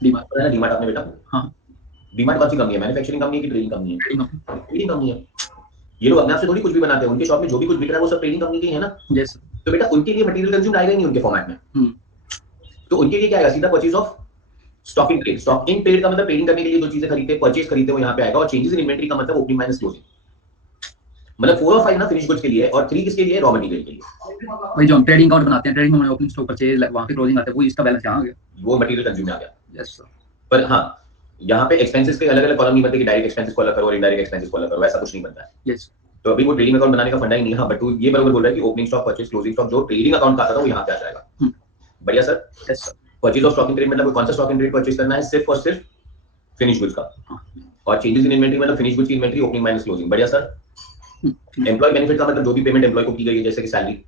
डीमार्ट पता है ना, डीमार्ट आपने बेटा? हाँ। डीमार्ट कौन सी कंपनी है, मैन्युफैक्चरिंग कंपनी है कि ट्रेडिंग कंपनी है? ट्रेडिंग कंपनी है। ये लोग अपने आप से थोड़ी कुछ भी बनाते हैं, उनके शॉप में जो भी कुछ बिक रहा है वो सब ट्रेडिंग कंपनी के ही है ना। यस। तो बेटा उनके लिए मटेरियल कंज्यूम आएगा ही नहीं उनके फॉर्मेट में। तो उनके लिए क्या आएगा? सीधा purchase of stock in trade. Stock in trade का मतलब ट्रेडिंग करने के लिए जो चीजें खरीदते हैं, परचेज खरीदते हैं, वो यहाँ पे आएगा। और चेंजेस इन इन्वेंटरी का मतलब ओपनिंग माइनस क्लोजिंग। मतलब 4 और 5 ना फिनिश गुड्स के लिए, और 3 किसके लिए? रॉ मटेरियल के लिए। भाई जो हम ट्रेडिंग अकाउंट बनाते हैं, ट्रेडिंग में ओपनिंग स्टॉक परचेज वहां पे क्लोजिंग आता है, वो इसका बैलेंस यहाँ आ गया, वो मटेरियल कंज्यूम आ गया। Yes sir. पर हाँ, यहाँ पे एक्सपेंसेस के अलग अलग कॉलम नहीं बनते कि डायरेक्ट एक्सपेंसेस को अलग करो और इनडायरेक्ट एक्सपेंसेस को अलग करो, ऐसा कुछ नहीं बनता है। यस। तो अभी वो ट्रेडिंग अकाउंट बनाने का फंडा ही नहीं है। हाँ, बट तू ये बराबर बोल रहा है कि opening stock, purchase, closing stock जो ट्रेडिंग अकाउंट का आता था वो यहाँ पे आ जाएगा। बढ़िया sir. Yes sir. Purchase of stock in trade मतलब कौन सा स्टॉक इन ट्रेड परचेज करना है? सिर्फ और सिर्फ फिनिश गुड्स का। और चेंजेस इन इन्वेंटरी मतलब फिनिश गुड्स की इन्वेंटरी, ओपनिंग माइनस क्लोजिंग। बढ़िया सर। एम्प्लॉय बेनिफिट का मतलब जो भी पेमेंट एम्प्लॉय को की गई है, जैसे कि सैलरी।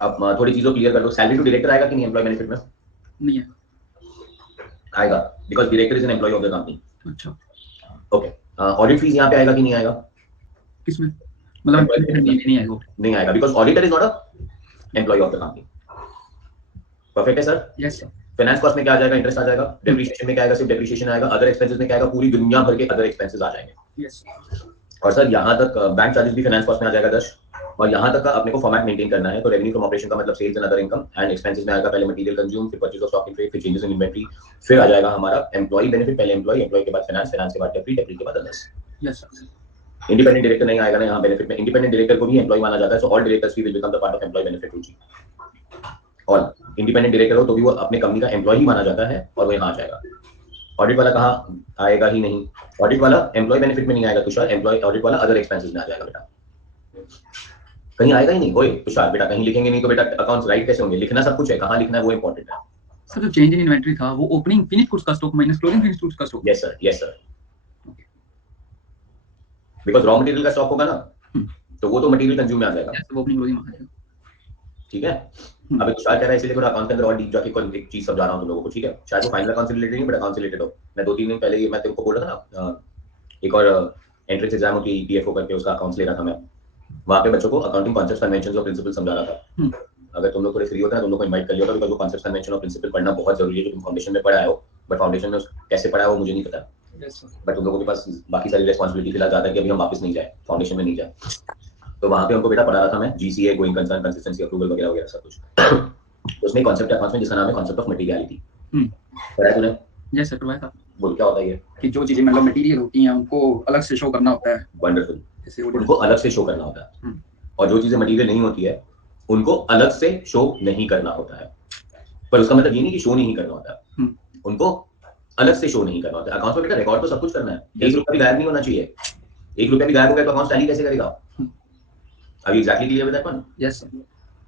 अब थोड़ी चीजों क्लियर कर दो, सैलरी टू डायरेक्टर आएगा कि नहीं एम्प्लॉय बेनिफिट में? नहीं है, आएगा, because director is an employ of the company. अच्छा ओके। ऑडिट फीस यहाँ पे आएगा कि नहीं आएगा? किसमें? मतलब नहीं आएगा, नहीं आएगा, because auditor is not a employ of the company. Perfect है sir? Yes sir. Finance cost में क्या आ जाएगा? इंटरेस्ट आ जाएगा। डेप्रिसिएशन में क्या आएगा? सिर्फ डेप्रिसिएशन आएगा। अदर एक्सपेंसेस में क्या आएगा? पूरी दुनिया भर के अदर एक्सपेंसेस आ जाएंगे। यस। और सर यहाँ तक बैंक चार्जेस भी फाइनेंस कॉस्ट में आ जाएगा 10। और यहाँ तक का अपने को फॉर्मेट मेंटेन करना है। तो रेवेन्यू फ्रॉम ऑपरेशन का मतलब sales and other income, and expenses में आएगा पहले मटेरियल कंज्यूम, फिर purchase of stock in trade, फिर चेंजेस इन इन्वेंटरी, फिर आ जाएगा हमारा एम्प्लॉय बेनिफिट। पहले एम्प्लॉय, एम्प्लॉय के बाद फाइनेंस, फाइनेंस के बाद डेप्री, डेप्री के बाद others. Yes sir. Independent director नहीं आएगा ना यहाँ बेनिफिट में। इंडिपेंडेंट डायरेक्टर को भी एम्प्लॉय माना जाता है, so all directors will become the part of employ benefit rule. और इंडिपेंडेंट डायरेक्टर हो तो भी वो अपने कंपनी का एम्प्लॉय ही माना जाता है, और वो यहाँ आ जाएगा। ऑडिट वाला कहाँ आएगा? ही नहीं। ऑडिट वाला एम्प्लॉय बेनिफिट में नहीं आएगा तुषार, एम्प्लॉय ऑडिट वाला अदर एक्सपेंसेस में आ जाएगा बेटा। कहीं आएगा ही नहीं कोई तुषार बेटा, कहीं लिखेंगे नहीं तो बेटा अकाउंट्स राइट कैसे होंगे? लिखना सब कुछ है, कहाँ लिखना है वो इंपॉर्टेंट है। सर जो चेंज इन इन्वेंटरी था वो ओपनिंग फिनिश गुड्स का stock minus closing finish goods का stock. Yes sir, yes sir. Because raw material का स्टॉक होगा ना, तो वो तो मटेरियल कंज्यूम में आ जाएगा। यस, वो ओपनिंग क्लोजिंग आ जाएगा। ठीक है। अभी तुषार कह रहा है इसलिए थोड़ा अकाउंट के अंदर और डीप जाके कोई एक चीज समझा रहा हूँ तुम लोगों को, ठीक है। शायद वो फाइनल अकाउंट से रिलेटेड नहीं बट अकाउंट से रिलेटेड हो। मैं 2-3 दिन पहले ये मैं तेरे को बोल रहा था ना, एक और एंट्रेंस एग्जाम होती है ईपीएफओ करके, उसका अकाउंट्स ले रहा था मैं। वहाँ पे बच्चों को अकाउंटिंग कॉन्सेप्ट्स, कन्वेंशंस और प्रिंसिपल समझा रहा था। अगर तुम लोग थोड़े फ्री होते हैं तुम लोग को इनवाइट कर लिया होगा, बिकॉज़ वो कॉन्सेप्ट्स, कन्वेंशन और प्रिंसिपल पढ़ना बहुत जरूरी है, जो तुम फाउंडेशन में पढ़ा हो। बट फाउंडेशन में कैसे पढ़ा है वो मुझे नहीं पता, बट तुम लोगों के पास बाकी सारी रिस्पांसिबिलिटी फिलहाल ज्यादा है कि अभी हम वापस नहीं जाए, फाउंडेशन में नहीं जाए। तो वहाँ पे हमको बेटा पढ़ा रहा था मैं GCA, going concern, consistency, approval वगैरह वगैरह सब कुछ। उसमें कॉन्सेप्ट है अकाउंट्स में जिसका नाम है कॉन्सेप्ट ऑफ मटेरियलिटी। पढ़ा है तूने? यस सर, करवाया था बोल क्या होता है ये? कि जो चीजें मतलब मटेरियल होती हैं उनको अलग से शो करना होता है, वंडरफुल। जैसे उनको अलग से शो करना होता है, और जो चीजें मटेरियल नहीं होती है उनको अलग से शो नहीं करना होता है। पर उसका मतलब ये नहीं कि शो नहीं करना होता है, उनको अलग से शो नहीं करना होता है। अकाउंट्स में बेटा रिकॉर्ड तो सब कुछ करना है, 1 रुपया भी गायब नहीं होना चाहिए। 1 रुपया भी गायब हो गया तो अकाउंट्स टैली कैसे करेगा? अभी एग्जैक्टली क्लियर बेटा कौन? Yes sir.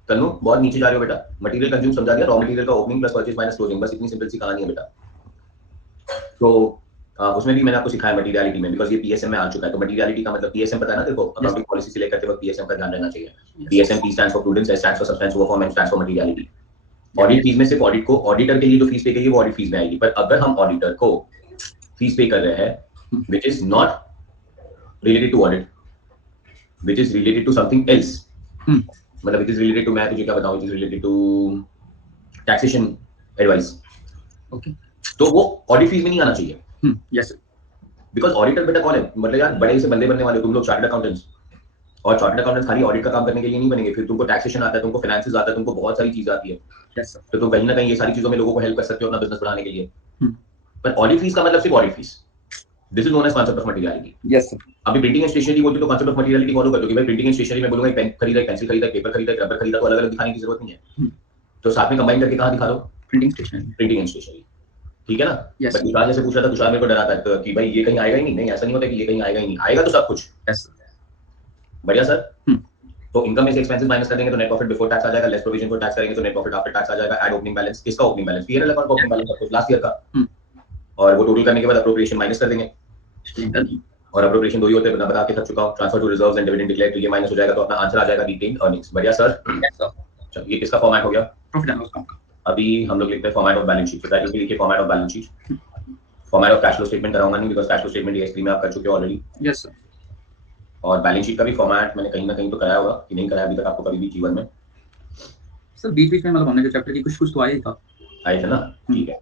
तनु बहुत नीचे जा रहे हो बेटा। मटेरियल कंज्यूम समझा दिया, रॉ मटेरियल का opening plus purchase minus closing, बस इतनी सिंपल सी कहानी है बेटा। तो उसमें भी मैंने आपको सिखाया मटेरियलिटी में, बिकॉज ये पीएसएम में आ चुका है। तो मटेरियलिटी का मतलब पीएसएम पता है ना देखो, अकाउंटिंग पॉलिसी से लेकर के वक्त पीएसएम का ध्यान रहना चाहिए। PSM P stands for prudence, S stands for substance, O for man, stands for materiality. Audit fees में सिर्फ ऑडिट को, ऑडिटर के लिए जो फीस पे करिए वो ऑडिट फीस में आएगी। पर अगर हम ऑडिटर को फीस पे कर रहे हैं which is not related to audit, which is related to something else, मतलब विच इज रिलेटेड टू, मैं तुझे क्या बताऊं, which is related to taxation advice, okay, तो वो ऑडिट फीस में नहीं आना चाहिए। Yes sir. बिकॉज ऑडिटर बेटा कौन है? मतलब यार बड़े से बंदे बनने वाले तुम लोग चार्टर्ड अकाउंटेंट्स, और चार्टर्ड अकाउंटेंट्स खाली ऑडिट का काम करने के लिए नहीं बनेंगे। फिर तुमको टैक्सेशन आता है, तुमको फाइनेंसेस आता है, तुमको बहुत सारी चीजें आती है। Yes sir. तो तुम कहीं ना कहीं ये सारी चीजों में लोगों को हेल्प कर सकते हो अपना बिजनेस बढ़ाने के लिए। पर ऑडिट फीस का मतलब सिर्फ audit fees, this is known as concept of materiality. Yes sir. अभी प्रिंटिंग एंड स्टेशनरी बोलते तो कॉन्सेप्ट ऑफ मटेरियलिटी फॉलो कर दो कि भाई प्रिंटिंग एंड स्टेशनरी में बोलूंगा एक पेन खरीदा, एक पेंसिल खरीदा, एक पेपर खरीदा, एक रबर खरीदा, तो अलग अलग दिखाने की जरूरत नहीं है। तो साथ में कंबाइन करके कहां दिखा दो? Printing stationery, printing and stationery, ठीक है ना। Yes. बट तुषार जैसे पूछ रहा था, तुषार मेरे को डरा था कि भाई ये कहीं आएगा ही नहीं। नहीं, ऐसा नहीं होता कि ये कहीं आएगा ही नहीं, आएगा तो सब कुछ। यस बढ़िया सर। तो इनकम में से एक्सपेंसेस माइनस कर देंगे तो नेट प्रॉफिट बिफोर टैक्स आ जाएगा, लेस प्रोविजन फॉर टैक्स करेंगे तो नेट प्रॉफिट आफ्टर टैक्स आ जाएगा। ऐड ओपनिंग बैलेंस, किसका ओपनिंग बैलेंस? पीएनएल अकाउंट का ओपनिंग बैलेंस, सब कुछ लास्ट ईयर का। और वो टोटल करने के बाद अप्रोप्रिएशन माइनस कर देंगे, और अप्रोप्रिएशन दो ही होते हैं, बता के थक चुका हूं। Transfer to reserves and dividend declare, तो ये माइनस हो जाएगा, तो अपना आंसर आ जाएगा रिटेन्ड अर्निंग्स। बढ़िया सर। चलो ये किसका फॉर्मेट हो गया? Profit and loss account. अभी हम लोग लिखते हैं format of balance sheet. Title पे लिखिए format of balance sheet. Format of cash flow statement कराऊंगा नहीं, because cash flow statement EX3 में आप कर चुके हो ऑलरेडी। Yes sir. और बैलेंस शीट का भी फॉर्मेट मैंने कहीं ना कहीं तो कराया होगा, कि नहीं कराया अभी तक आपको कभी भी जीवन में? सर बीच बीच में मतलब हमने जो चैप्टर की कुछ तो आया ही था। आए थे ना, ठीक है।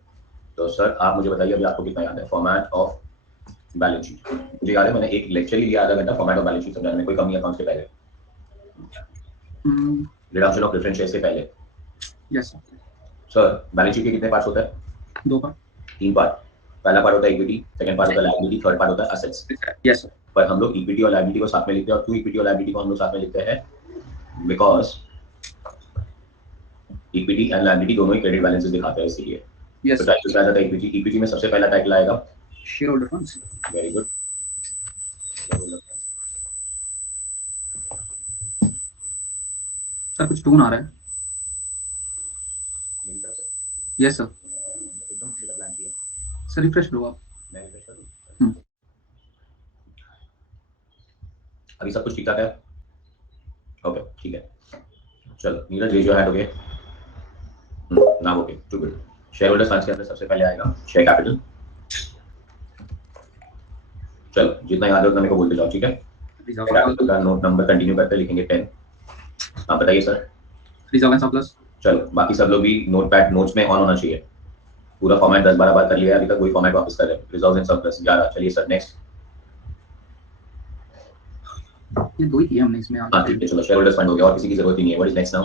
तो सर आप मुझे बताइए अभी आपको कितना याद है फॉर्मेट ऑफ बैलेंस शीट? मुझे याद है मैंने एक लेक्चर ही लिया आधा घंटा फॉर्मेट ऑफ बैलेंस शीट समझाने में, कोई कमी अकाउंट से पहले, रिडम्पशन ऑफ प्रेफरेंस शेयर्स से पहले। Yes sir. Sir balance sheet के कितने पार्ट्स होते हैं? 2 पार्ट। 3 पार्ट। पहला पार्ट होता है इक्विटी, सेकंड पार्ट होता है लायबिलिटी, थर्ड पार्ट होता है असेट्स। Yes sir. पर हम लोग इक्विटी और लायबिलिटी को साथ में लिखते हैं, और क्यों इक्विटी और लायबिलिटी को हम लोग साथ में लिखते हैं? बिकॉज इक्विटी एंड लायबिलिटी दोनों ही क्रेडिट बैलेंसेस दिखाते हैं, इसीलिए। यस तो टाइटल क्या आता है? इक्विटी। इक्विटी में सबसे पहला टाइटल आएगा share holder funds. Very good. Sir कुछ टून आ रहा है। Yes sir. सर रिफ्रेश लो आप। अभी सब कुछ ठीक ठाक है? ओके ठीक है। चलो Neeraj raise your hand. Okay now okay too good. Share holders funds के अंदर सबसे पहले आएगा शेयर कैपिटल। चलो जितना याद है उतना मेरे को बोलते जाओ, ठीक है। कैपिटल का नोट नंबर कंटिन्यू करते लिखेंगे 10। आप बताइए सर। Reserve and surplus. चलो बाकी सब लोग भी नोट पैड नोट्स में ऑन होना चाहिए। पूरा फॉर्मेट 10-12 बार कर लिया है अभी तक, वही फॉर्मेट वापस कर रहे हैं। Reserve and surplus 11। चलिए सर नेक्स्ट। ये दो ही किए हमने इसमें। हाँ ठीक है चलो शेयर होल्डर्स फंड हो गया, और किसी की जरूरत ही नहीं है। What is next now?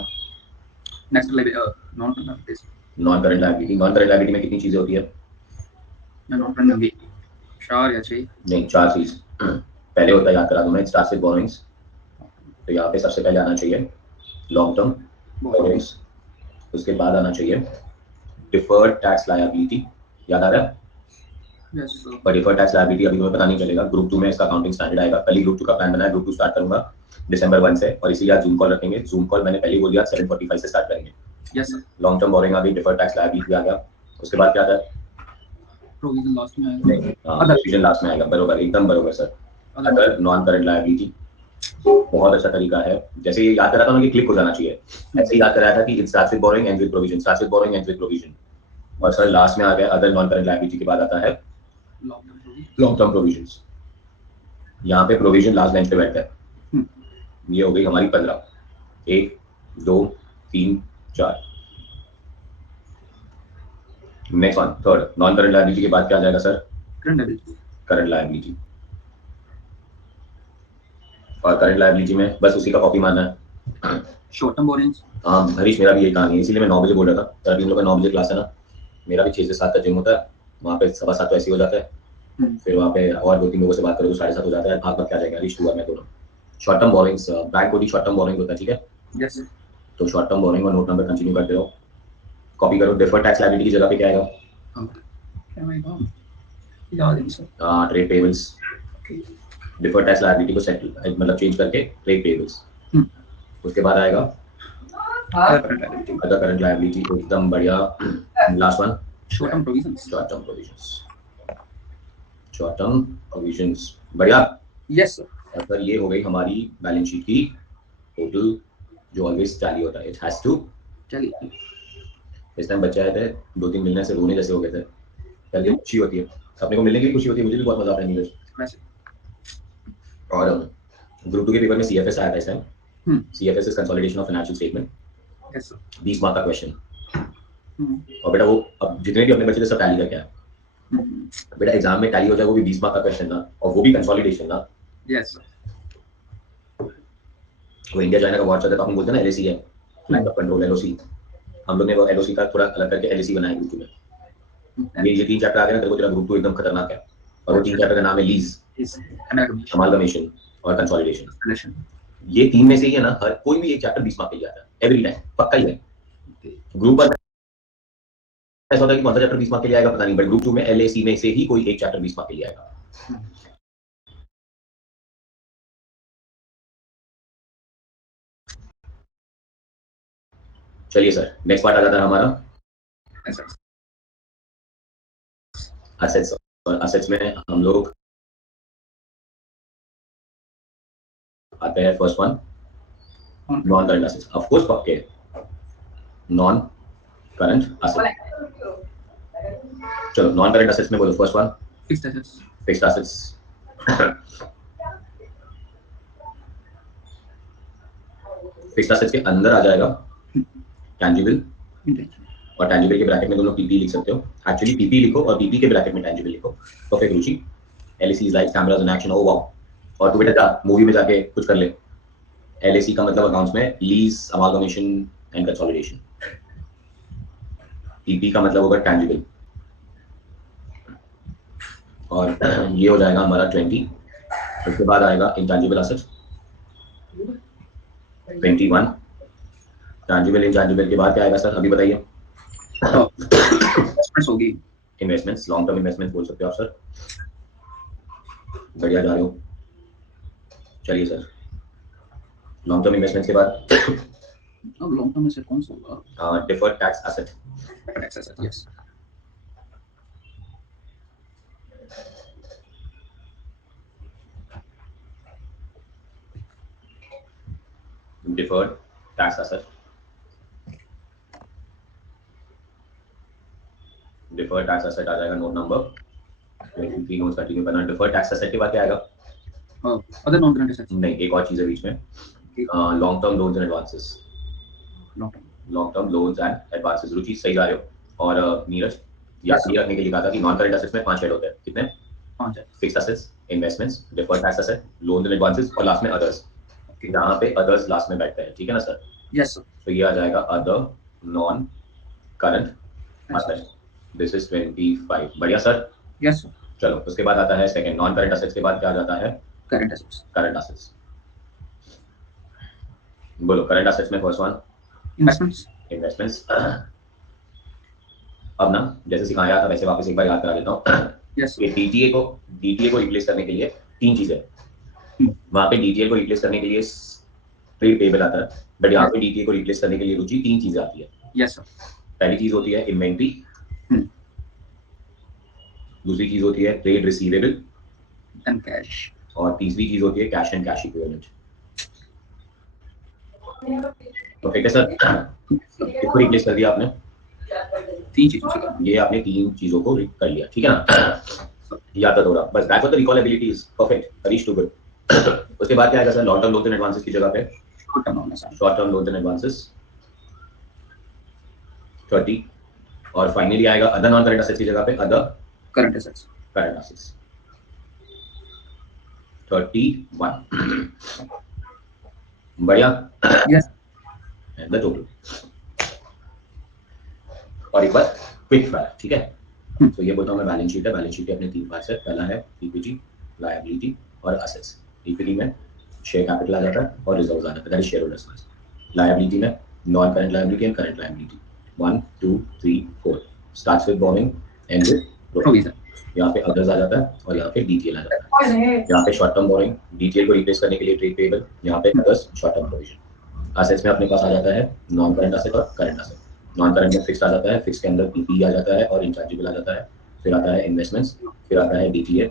Next non current non current liability. Non current liability में कितनी चीजें होती है? नॉन करंट होंगी 4 या 6। नहीं 4 चीज। पहले होता है, याद करा दूं मैं, स्टार्ट विद बोरोइंग्स। तो यहाँ पे सबसे पहले आना चाहिए लॉन्ग टर्म बोरोइंग्स, उसके बाद आना चाहिए डिफर्ड टैक्स लायबिलिटी। याद आ रहा है? Yes sir. पर डिफर्ड टैक्स लायबिलिटी अभी तुम्हें पता नहीं चलेगा, ग्रुप 2 में इसका अकाउंटिंग स्टैंडर्ड आएगा। कल ही ग्रुप 2 का प्लान बना है, ग्रुप 2 स्टार्ट करूंगा दिसंबर 1 से, और इसीलिए आज जूम कॉल रखेंगे। जूम कॉल मैंने पहले ही बोल दिया 7:45 से स्टार्ट करेंगे। Yes sir. Long term borrowing आ गई, डिफर्ड टैक्स लायबिलिटी आ गया, उसके बाद क्या आता है? प्रोविजन लास्ट में आएगा। प्रोविजन लास्ट में आएगा। बरोबर, एकदम बरोबर sir. Other non current liability, बहुत अच्छा तरीका है, जैसे ये याद करा था ना कि क्लिक हो जाना चाहिए, ऐसे ही याद कराया था कि it starts with borrowing ends with provision, starts with borrowing ends with provision. और सर लास्ट में आ गया अदर नॉन करंट लायबिलिटी के बाद आता है लॉन्ग टर्म प्रोविजंस। यहाँ पे प्रोविजन लास्ट लाइन पे बैठता है। ये हो गई हमारी 15, 1 2 3 4। Next one third, non current liability के बाद क्या आ जाएगा sir? Current liability. Current liability. और करंट लायबिलिटी में बस उसी का कॉपी मारना है। Short term borings. हाँ हरीश, मेरा भी यही कहानी है, इसीलिए मैं 9 बजे बोल रहा था। सर तीन लोग का 9 बजे क्लास है ना, मेरा भी 6 से 7 का जिम होता है, वहाँ पे 7:15 तो ऐसे ही हो जाता है। फिर वहाँ पे और 2-3 लोगों से बात करो तो 7:30 हो जाता है। भाग भाग क्या जाएगा हरीश, तू और मैं दोनों। शॉर्ट टर्म बोरिंग्स, बैंक को भी शॉर्ट टर्म बोरिंग होता है, ठीक है? Yes sir. तो शॉर्ट टर्म बोरिंग और नोट नंबर कंटिन्यू करते रहो, कॉपी करो। डिफर्ड टैक्स लायबिलिटी की जगह पे क्या आएगा? याद है सर। Trade payables. Deferred tax liability को सेट मतलब चेंज करके ट्रेड पेबल्स। उसके बाद आएगा अदर करंट लायबिलिटी, एकदम बढ़िया। Last one short term provisions. Short term provisions. Short term provisions, बढ़िया। Yes sir. और सर ये हो गई हमारी बैलेंस शीट की टोटल जो ऑलवेज टैली होता है। इट हैज टू चलिए। इस टाइम बच्चे आए थे, 2-3 मिलने से रोने जैसे हो गए थे। पहले खुशी होती है, अपने को मिलने की खुशी होती है, मुझे भी बहुत मजा आता है नीरज। वैसे और ग्रुप 2 के पेपर में सीएफएस आया था इस time. CFS is consolidation of financial statement. Yes sir. 20 mark का क्वेश्चन। और बेटा वो अब जितने भी अपने बच्चे थे सब टैली करके आए। बेटा एग्जाम में टैली हो जाए वो भी 20 मार्क का क्वेश्चन ना, और वो भी कंसोलिडेशन ना। Yes sir. वो इंडिया चाइना का वॉर चलता है तो अपन बोलते हैं ना एलएसी है, लाइन ऑफ कंट्रोल, एलओसी। हम लोग ने वो एलओसी का थोड़ा अलग करके एलएसी बनाया ग्रुप 2 में। ये 3 चैप्टर आ गए ना, तेरे को तेरा ग्रुप 2 एकदम खतरनाक है। और वो 3 चैप्टर का नाम है लीज, अमालगमेशन और कंसोलिडेशन। ये 3 में से ही है ना, हर कोई भी एक चैप्टर 20 मार्क के लिए आता है एवरी टाइम, पक्का ही है। ग्रुप 1 ऐसा होता है कि कौन सा चैप्टर 20 मार्क के लिए आएगा पता नहीं, बट ग्रुप 2 में एलएसी में से ही कोई एक चैप्टर 20 मार्क के लिए आएगा। चलिए सर, नेक्स्ट पार्ट आ जाता है हमारा असेट्स। और असेट्स में हम लोग आते हैं first one non current assets. Of course पक्के नॉन करंट असेट्स। चलो नॉन करंट असेट्स में बोलो first one fixed assets. Fixed assets. Fixed assets के अंदर आ जाएगा टैंजिबल, और टैंजिबल के ब्रैकेट में तुम लोग पीपी लिख सकते हो। एक्चुअली पीपी लिखो और पीपी के ब्रैकेट में टैंजिबल लिखो। Perfect Ruchi. LAC is like cameras in action. Oh wow. और तू बेटा जा मूवी में जाके कुछ कर ले। एलएसी का मतलब अकाउंट्स में lease, amalgamation and consolidation. PP का मतलब होगा टैंजिबल। और ये हो जाएगा हमारा 20। उसके बाद आएगा इंटैंजिबल एसेट्स 21। टैंजिबल इंटैंजिबल के बाद क्या आएगा सर, अभी बताइए? इन्वेस्टमेंट्स होगी। इन्वेस्टमेंट्स, लॉन्ग टर्म इन्वेस्टमेंट्स बोल सकते हो आप सर। बढ़िया जा रहे हो। चलिए सर, लॉन्ग टर्म इन्वेस्टमेंट्स के बाद अब लॉन्ग टर्म एसेट कौन सा होगा? Deferred tax asset. Tax asset. Yes. Deferred tax asset. Deferred tax asset आ जाएगा नोट नंबर 23। नोट्स कंटिन्यू करना। डिफर्ड टैक्स एसेट के बाद क्या आएगा? Other non current assets. नहीं, एक और चीज है बीच में, long term loans and advances. Long term loans and advances. Ruchi सही जा रहे हो। और नीरज याद रखने के लिए कहा था कि नॉन करंट एसेट्स में 5 हेड होते हैं। कितने? 5 है। Fixed assets, investments, deferred tax asset, loans and advances, और लास्ट में अदर्स। यहाँ पे अदर्स लास्ट में बैठते हैं, ठीक है ना सर? Yes sir. तो ये आ जाएगा other non current asset. This is 25। बढ़िया सर। Yes sir. चलो उसके बाद आता है सेकंड, नॉन करंट एसेट्स के बाद क्या आ जाता है? Current assets. Current assets. बोलो करंट एसेट्स में फर्स्ट वन इन्वेस्टमेंट्स। इन्वेस्टमेंट्स। अब ना जैसे सिखाया था वैसे वापस एक बार याद करा देता हूँ। यस ये डीटीए को रिप्लेस करने के लिए 3 चीजें। वहां पे डीटीए को रिप्लेस करने के लिए ट्रेड पेबल आता है, बट यहाँ पे डीटीए को रिप्लेस करने के लिए रुचि 3 चीजें आती है। Yes sir. पहली चीज होती है इन्वेंट्री, दूसरी चीज होती है ट्रेड रिसीवेबल एंड कैश, और तीसरी चीज होती है cash and cash equivalent. Perfect है सर, किसको रिप्लेस कर दिया आपने? 3 चीजों से करना। ये आपने 3 चीजों को कर लिया, ठीक है ना? याद रखो बस, that's what the recall ability is. Perfect, Harish too good. उसके बाद क्या आएगा sir? Long term loans and advances की जगह पे शॉर्ट टर्म होना sir. Short term loans and advances 30, और फाइनली आएगा अदर नॉन करंट एसेट्स की जगह पे other current assets current assets 31। बढ़िया। यस एंड द टोटल, और एक बार क्विक फायर, ठीक है? तो ये बोलता हूँ मैं बैलेंस शीट है। बैलेंस शीट के अपने 3 पार्ट्स है। पहला है इक्विटी, लायबिलिटी और असेट्स। इक्विटी में शेयर कैपिटल आ जाता है और रिजर्व्स आ जाता है, that is share holders funds. Liability में non current liability and current liability 1 2 3 4 starts with borrowing and with provision. यहाँ पे अदर्स आ जाता है और यहाँ पे डीटीएल आ जाता है। यहाँ पे शॉर्ट टर्म बोरिंग, डीटीएल को रिप्लेस करने के लिए ट्रेड पेएबल, यहाँ पे others short term provision. Assets में अपने पास आ जाता है नॉन करंट असेट और करंट असेट। नॉन करंट में फिक्स्ड आ जाता है, फिक्स के अंदर पीपी आ जाता है और इंटैंजिबल आ जाता है। फिर आता है इन्वेस्टमेंट्स, फिर आता है डीटीए,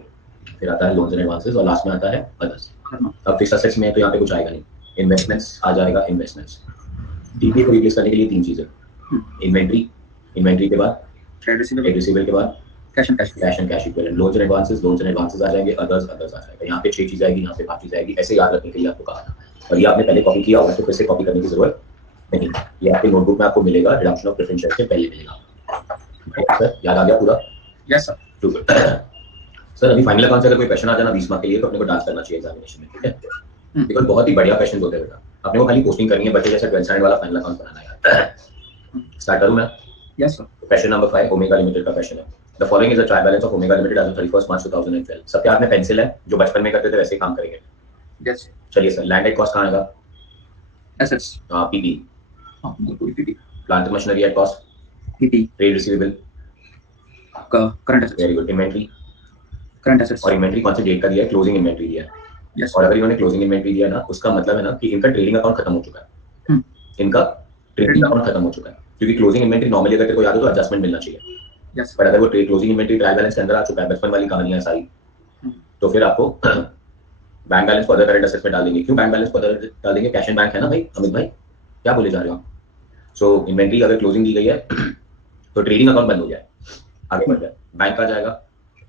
फिर आता है लोन्स एंड एडवांसेस और लास्ट में आता है अदर्स। अब फिक्स्ड असेट्स में तो यहाँ पे कुछ आएगा नहीं, इन्वेस्टमेंट्स आ जाएगा इन्वेस्टमेंट्स। डीटीए को रिप्लेस करने के लिए 3 चीजें, इन्वेंट्री, इन्वेंट्री के बाद ट्रेड रिसीवेबल, रिसीवेबल के बाद cash and cash equivalent, loans and advances आ जाएंगे, अदर्स आ जाएगा। यहाँ पे 6 चीजें आएगी, यहाँ पे 5 चीजें आएगी। ऐसे याद रखने के लिए आपको कहा था, और ये आपने पहले कॉपी किया होगा तो फिर से कॉपी करने की जरूरत नहीं। ये आपके नोटबुक में आपको मिलेगा, रिडक्शन ऑफ प्रेफरेंस शेयर से पहले मिलेगा। सर याद आ गया पूरा? Yes sir. ठीक है सर। अभी फाइनल अकाउंट से अगर कोई क्वेश्चन आ जाना 20 मार्क के लिए तो अपने को डांस करना चाहिए एग्जामिनेशन में, ठीक है? बिकॉज बहुत ही बढ़िया क्वेश्चन होते हैं बेटा, अपने को खाली पोस्टिंग करनी है, बच्चे जैसे 12 स्टैंडर्ड वाला फाइनल अकाउंट बनाना है। स्टार्ट करूं मैं? Yes sir. Question number 5 Omega Limited का क्वेश्चन है। The following is the trial balance of Omega Limited as of 31 March 2012। सबके हाथ में पेंसिल है, जो बचपन में करते थे वैसे ही काम करेंगे। यस चलिए सर, लैंड एट कॉस्ट कहां आएगा? एसेट्स। पीपी। हां पूरी PT. Plant machinery at cost PT. Trade receivable current assets. Very good. Inventory, current assets. और इन्वेंट्री कौन सी डेट का दिया है? क्लोजिंग इन्वेंट्री दिया है। यस और अगर इन्होंने क्लोजिंग इन्वेंट्री दिया ना, उसका मतलब है ना कि इनका ट्रेडिंग अकाउंट खत्म हो चुका है। इनका ट्रेडिंग अकाउंट खत्म हो चुका है, क्योंकि क्लोजिंग इन्वेंट्री नॉर्मली अगर तेरे को याद हो तो एडजस्टमेंट मिलना चाहिए। यस पर अगर वो trade closing inventory trial balance के अंदर आ चुका है, बचपन वाली कहानियां सारी, तो फिर आपको बैंक बैलेंस को अदर करंट एसेट्स में डाल देंगे। क्यों बैंक बैलेंस को अदर डाल देंगे? कैश एंड बैंक है ना भाई। अमित भाई क्या बोले जा रहे हो? सो इन्वेंट्री अगर क्लोजिंग दी गई है तो ट्रेडिंग अकाउंट बंद हो गया है, आगे बढ़ जाए। बैंक का जाएगा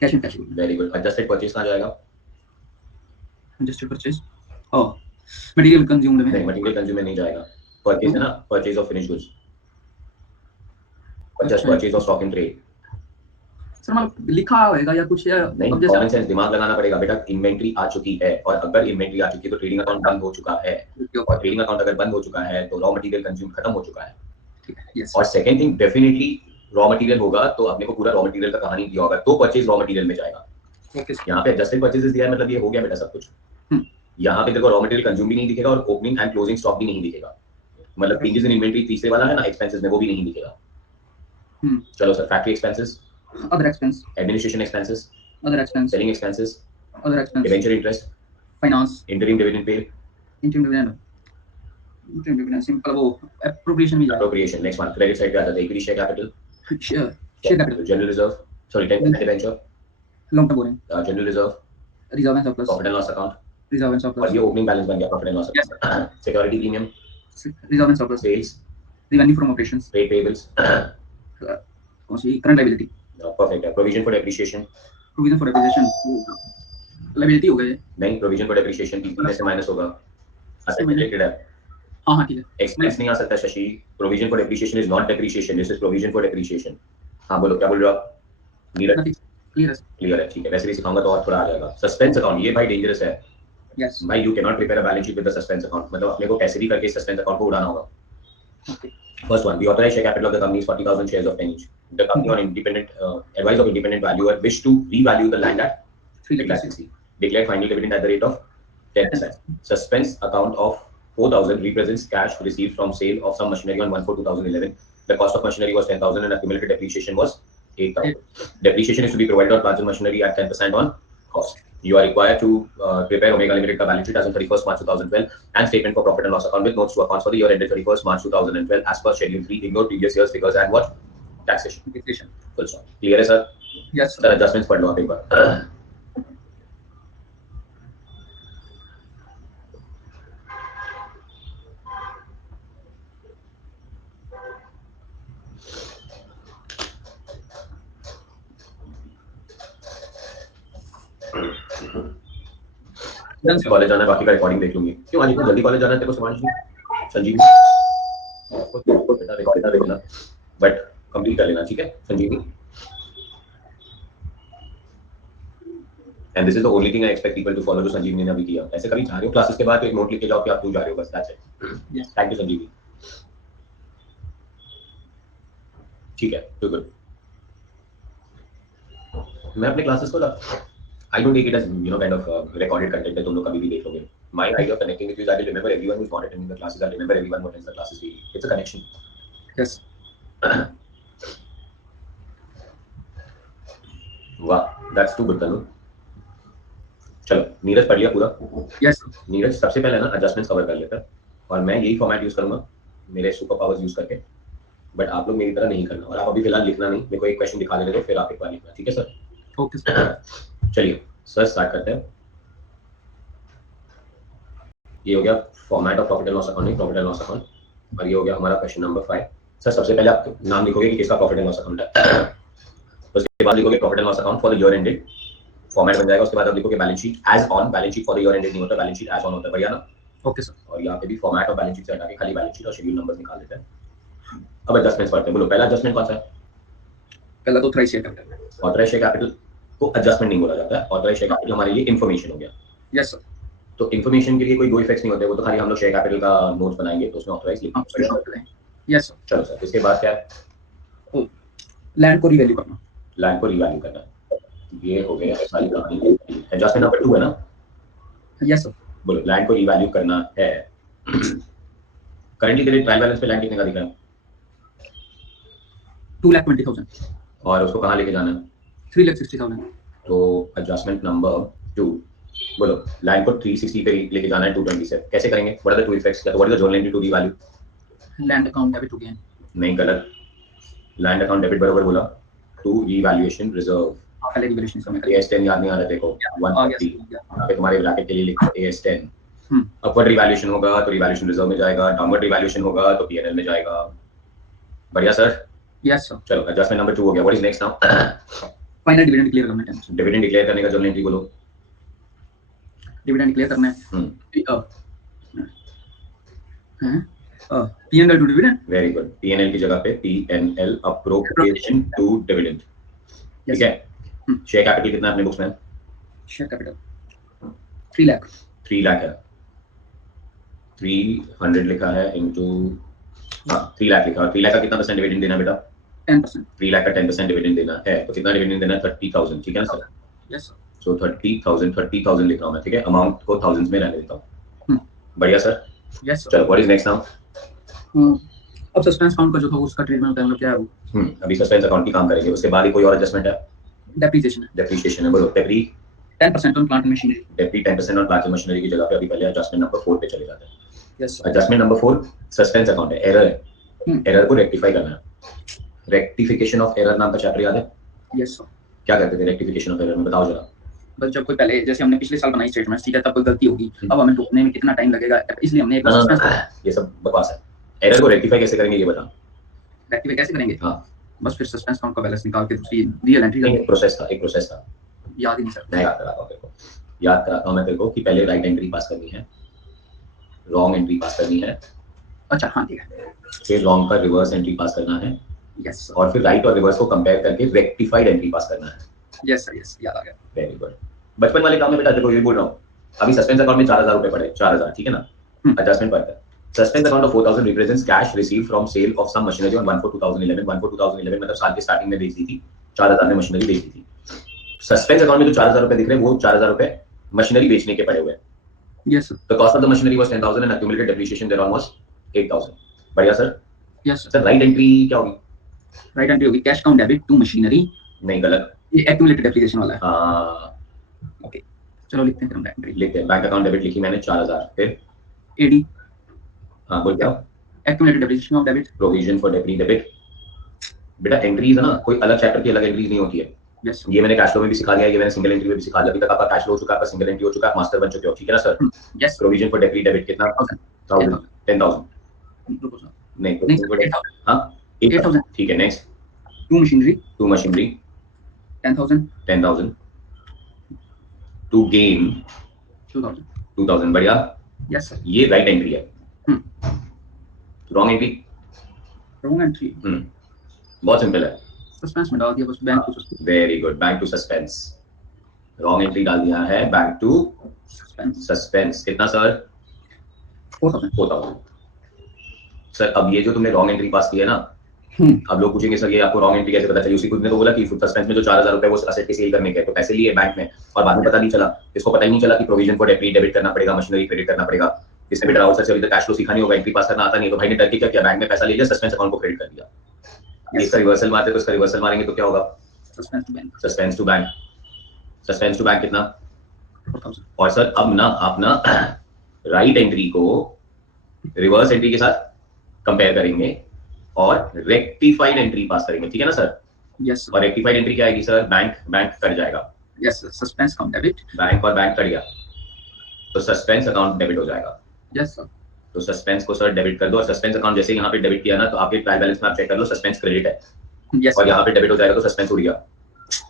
cash and cash. Very good. Adjusted purchase कहां जाएगा? एडजस्टेड परचेज मटेरियल कंज्यूम्ड में। नहीं, मटेरियल कंज्यूम में नहीं जाएगा। परचेज है ना, purchase of finished goods, purchase of stock in trade. Sir मतलब लिखा होगा या कुछ, या नहीं, अब जैसे कॉमन सेंस दिमाग लगाना पड़ेगा बेटा। इन्वेंट्री आ चुकी है, और अगर इन्वेंट्री आ चुकी है तो ट्रेडिंग अकाउंट बंद हो चुका है, और ट्रेडिंग अकाउंट अगर बंद हो चुका है तो रॉ मटेरियल कंज्यूम खत्म हो चुका है। ठीक है। यस। और second thing, definitely raw material होगा तो अपने को पूरा रॉ मटेरियल का कहानी दिया होगा, तो परचेज रॉ मटेरियल में जाएगा। ओके। यहाँ पे एडजस्टेड परचेजेस दिया है, मतलब ये हो गया बेटा सब कुछ। यहाँ पे देखो रॉ मटेरियल कंज्यूम भी नहीं दिखेगा और ओपनिंग एंड क्लोजिंग स्टॉक भी नहीं दिखेगा, मतलब चेंजेस इन इन्वेंटरी तीसरे वाला है ना, एक्सपेंसेस में, वो भी नहीं दिखेगा। चलो sir, factory expenses, other expense, administration expenses, other expense, selling expenses, other expense, debenture interest, finance, interim dividend paid, interim dividend simple वो एप्रोप्रिएशन भी जाएगा। Appropriation. Next one, credit side पे आता है equity share capital, share capital, general reserve, sorry 10% debenture, long term borrowing, general reserve, reserve and surplus, profit and loss account, reserve and surplus, और ये opening balance बन गया profit and loss account, security premium, reserve and surplus, sales, revenue from operations, trade payables, कौन सी current liability, perfect है। Provision for depreciation, provision for depreciation liability हो गए। नहीं, प्रोविजन फॉर डेप्रिसिएशन पीपी में से माइनस होगा, अच्छा रिलेटेड है। हां ठीक है। एक्सपेंस नहीं आ सकता Shashi, provision for depreciation is not depreciation, this is provision for depreciation. हां बोलो, क्या बोल रहे हो आप? नीरज क्लियर है, ठीक है। वैसे भी सिखाऊंगा तो और थोड़ा आ जाएगा। सस्पेंस अकाउंट, ये भाई डेंजरस है। यस भाई you can not prepare a balance sheet with the suspense account, मतलब अपने को कैसे भी करके सस्पेंस अकाउंट को उड़ाना होगा। Okay. First one, the authorized share capital of the company is 40,000 shares of 10 each. The company on independent advice of independent valuer wish to revalue the land at 3,60,000. Declared final dividend at the rate of 10%. Suspense account of 4,000 represents cash received from sale of some machinery on 1/4/2011. The cost of machinery was 10,000 and accumulated depreciation was 8,000. Depreciation is to be provided on plant and machinery at 10% on cost. You are required to prepare Omega Limited का balance sheet as of 31st March 2012 and statement for profit and loss account with notes to accounts for the year ended 31st March 2012 as per Schedule 3. Ignore previous year's figures and what? Taxation. Full stop. Clear है sir? Yes Sir, adjustments पढ़ लो आप एक बार. Done, sir. College जाना है, बाकी का recording देख लूंगी। क्यों आज इतना जल्दी कॉलेज जाना है तेरे को शिवांशी? संजीवनी आपको बेटा रिकॉर्डिंग देख लेना, बट कंप्लीट कर लेना, ठीक है Sanjeevani? And this is the only thing I expect people to follow जो संजीवनी ने अभी किया। ऐसे कभी जा रहे हो क्लासेस के बाद तो एक नोट लिख के जाओ कि आप क्यों जा रहे हो, बस दैट्स इट। थैंक यू संजीवनी। ठीक है, टू गुड। मैं अपने क्लासेस को I don't take it as kind of recorded content that तुम लोग कभी भी देख लोगे। My idea of connecting with you is I will remember everyone who's not attending the classes. I remember everyone who attends the classes daily. It's a connection. Yes. वाह, that's too good तनु। चलो नीरज पढ़ लिया पूरा? Yes. Neeraj सबसे पहले ना adjustments cover कर लेता है और मैं यही फॉर्मेट यूज करूंगा मेरे सुपर पावर्स यूज करके, बट आप लोग मेरी तरह नहीं करना और आप अभी फिलहाल लिखना नहीं, मेरे को एक क्वेश्चन दिखा देने दो फिर आप एक बार लिखना, ठीक है सर? Okay, sir. चलिए सर स्टार्ट करते हैं। ये हो गया format of profit and loss account, profit and loss account, और ये हो गया हमारा क्वेश्चन नंबर 5। सर सबसे पहले आप नाम लिखोगे कि किसका प्रॉफिट एंड लॉस अकाउंट है, उसके बाद लिखोगे profit and loss account for the year ended, format बन जाएगा। उसके बाद आप लिखोगे balance sheet as on, balance sheet for the year ended नहीं होता, बैलेंस शीट एज ऑन होता है, बढ़िया ना? Okay sir. और यहाँ पे भी फॉर्मेट और बैलेंस शीट से हटा के खाली बैलेंस शीट और शेड्यूल नंबर्स निकाल देते हैं। अब एडजस्टमेंट्स पढ़ते हैं। बोलो पहला एडजस्टमेंट कौन सा है? पहला तो authorised share capital. Authorised share capital को एडजस्टमेंट नहीं बोला जाता है, ऑथराइज्ड शेयर कैपिटल हमारे लिए इन्फॉर्मेशन हो गया। Yes sir. तो इन्फॉर्मेशन के लिए कोई दो इफेक्ट्स नहीं होते, वो तो खाली हम लोग शेयर कैपिटल का नोट्स बनाएंगे तो उसमें ऑथराइज्ड लिखेंगे। Yes sir. चलो सर, इसके बाद क्या है? लैंड को रीवैल्यू करना। लैंड को रीवैल्यू करना, ये हो गया सारी कहानी। एडजस्टमेंट नंबर 2 है ना? Yes sir. बोलो लैंड को रीवैल्यू करना है। करंटली तेरे ट्रायल बैलेंस पे लैंड कितने का दिख रहा है? 2,20,000 और उसको कहाँ लेके जाना है? 3,60,000। तो एडजस्टमेंट नंबर 2, बोलो लैंड को 360 पे लेके जाना है 220 से, कैसे करेंगे? What are the two effects, what is the journal entry to revalue? Land account debit to gain. नहीं, गलत। लैंड अकाउंट डेबिट बराबर बोला टू रीवैल्यूएशन रिजर्व। पहले रिवैल्यूएशन इसमें AS10 याद नहीं आ रहा देखो, 140 यहाँ पे तुम्हारे ब्रैकेट के लिए लिखो AS10। अपवर्ड रिवैल्यूएशन होगा तो रिवैल्यूएशन रिजर्व में जाएगा, डाउनवर्ड रिवैल्यूएशन होगा तो P&L में जाएगा। बढ़िया सर। Yes sir. चलो एडजस्टमेंट नंबर 2 हो गया। What is next now? Final dividend declare करना है। डिविडेंड डिक्लेयर करने का जोनल एंट्री बोलो। डिविडेंड डिक्लेयर करना है P&L to dividend. Very good. P&L की जगह पे P&L अप्रोप्रिएशन टू डिविडेंड, ठीक है? शेयर कैपिटल कितना है अपने बुक्स में? Share capital 3 lakh. 3 लाख है। 300 लिखा है इनटू 3 लाख लिखा है। 3 लाख का कितना परसेंट डिविडेंड देना बेटा? 10%। 3 लाख का 10% डिविडेंड देना है, तो कितना डिविडेंड देना है? 30,000, ठीक है ना सर? Yes sir. सो 30,000 लिख रहा हूं मैं, ठीक है? अमाउंट को थाउजेंड्स में रहने देता हूं। बढ़िया सर। Yes sir. चलो व्हाट इज नेक्स्ट नाउ? अब सस्पेंस अकाउंट का जो था उसका ट्रीटमेंट करना क्या है वो? अभी सस्पेंस अकाउंट की काम करेंगे, उसके बाद ही कोई और एडजस्टमेंट है? डेप्रिसिएशन है। डेप्रिसिएशन है, बोलो depre 10% on plant machinery. Depre 10% on plant machinery की जगह पे अभी पहले एडजस्टमेंट नंबर 4 पे चले जाते हैं। Yes sir. Adjustment number 4 suspense account है, एरर है। एरर को रेक्टिफाई करना है। रेक्टिफिकेशन ऑफ एरर नाम का चैप्टर याद है? Yes sir. क्या करते थे रेक्टिफिकेशन ऑफ एरर में, बताओ जरा। बस जब कोई पहले जैसे हमने पिछले साल बनाई स्टेटमेंट, ठीक है, तब कोई गलती होगी, अब हमें ढूंढने में कितना टाइम लगेगा, इसलिए हमने एक बार सस्पेंस। ये सब बकवास है। एरर को रेक्टिफाई कैसे करेंगे ये बता। रेक्टिफाई कैसे करेंगे? हां, बस फिर सस्पेंस अकाउंट का बैलेंस निकाल के दूसरी रियल एंट्री एक प्रोसेस था, एक प्रोसेस था। याद ही नहीं सर। मैं याद कराता हूं तेरे को, याद कराता हूं मैं तेरे को कि पहले राइट एंट्री पास करनी है, रॉन्ग एंट्री पास करनी है। अच्छा हाँ ठीक है। फिर रॉन्ग का रिवर्स एंट्री पास करना है। Yes sir. और फिर राइट और रिवर्स को कंपेयर करके रेक्टिफाइड एंट्री पास करना है। यस सर, यस याद आ गया। Very good. बचपन वाले काम में बेटा देखो ये बोल रहा हूँ, अभी सस्पेंस अकाउंट में 4,000 रुपए पड़े, 4,000, ठीक है ना? एडजस्टमेंट पड़ता है। Suspense account of 4,000 represents cash received from sale of some machinery on 1/4/2011। 1/4/2011 मतलब साल के स्टार्टिंग में बेच दी थी, 4,000 में मशीनरी बेच दी थी। सस्पेंस अकाउंट में जो 4,000 रुपए दिख रहे हैं वो 4,000 रुपए मशीनरी बेचने के पड़े हुए हैं। Yes sir. The cost of the machinery was 10,000 and accumulated depreciation there almost 8,000। बढ़िया sir. Yes sir right entry क्या होगी? राइट एंट्री होगी cash account debit to machinery. नहीं, गलत। ये एक्यूमुलेटेड डेप्रिसिएशन वाला है। हां, ओके चलो लिखते हैं फिर हम एंट्री लिखते हैं। बैंक अकाउंट डेबिट लिखी मैंने 4,000। फिर एडी। हाँ बोल क्या? Accumulated depreciation of debit. Provision for debit. बेटा एंट्रीज है ना, कोई अलग चैप्टर की अलग एंट्रीज नहीं होती है। यस ये मैंने कैश फ्लो में भी सिखा दिया, ये मैंने सिंगल एंट्री में भी सिखा दिया। अभी तक आपका कैश फ्लो हो चुका है, आपका सिंगल एंट्री हो चुका है, आप मास्टर बन चुके हो, ठीक है ना sir? Yes. Provision for debit कितना? 10,000। 10,000 नहीं, हाँ 8,000, ठीक है। Next to machinery 10,000 to gain 2,000 2000 बढ़िया। Yes, sir. ये राइट एंट्री है, रॉन्ग एंट्री। Wrong entry. बहुत सिंपल है, Suspense में डाल दिया बस बैंक को very good, bank to suspense. Wrong entry डाल दिया है, बैंक टू suspense. सस्पेंस। कितना सर? 4000. 4000। सर अब ये जो तुमने रॉन्ग एंट्री पास की है ना, अब लोग पूछेंगे सर ये आपको रॉन्ग एंट्री कैसे पता चली? उसी खुद ने तो बोला कि सस्पेंस में जो 4000 रुपए वो असेट के सेल करने के, तो पैसे लिए बैंक में और बाद में पता नहीं चला, इसको पता ही नहीं चला कि प्रोविजन फॉर डेबिट करना पड़ेगा, मशीनरी क्रेडिट करना पड़ेगा। इसने भी डराउट सर अभी तक कैश फ्लो सीखा नहीं होगा, एंट्री पास करना आता नहीं, तो भाई ने डर के क्या किया, बैंक में पैसा ले लिया, सस्पेंस अकाउंट को क्रेडिट कर दिया। इसका रिवर्सल मारते तो इसका रिवर्सल मारेंगे तो क्या होगा? Suspense to bank. Suspense to bank. Suspense to bank कितना? 4000. और सर अब ना आप ना राइट एंट्री को रिवर्स एंट्री के साथ कंपेयर करेंगे और रेक्टिफाइड एंट्री पास करेंगे, ठीक है ना सर? Yes, sir. और रेक्टिफाइड एंट्री क्या आएगी सर? बैंक कट जाएगा, Yes, sir. Suspense count debit. Bank और बैंक कट गया तो सस्पेंस अकाउंट डेबिट हो जाएगा। Yes, sir. तो सस्पेंस को सर डेबिट कर दो, और सस्पेंस अकाउंट जैसे यहाँ पे डेबिट किया ना तो आपके ट्रायल बैलेंस में आप चेक कर लो, सस्पेंस क्रेडिट है Yes, और sir. यहाँ पे डेबिट हो जाएगा तो सस्पेंस उड़ गया।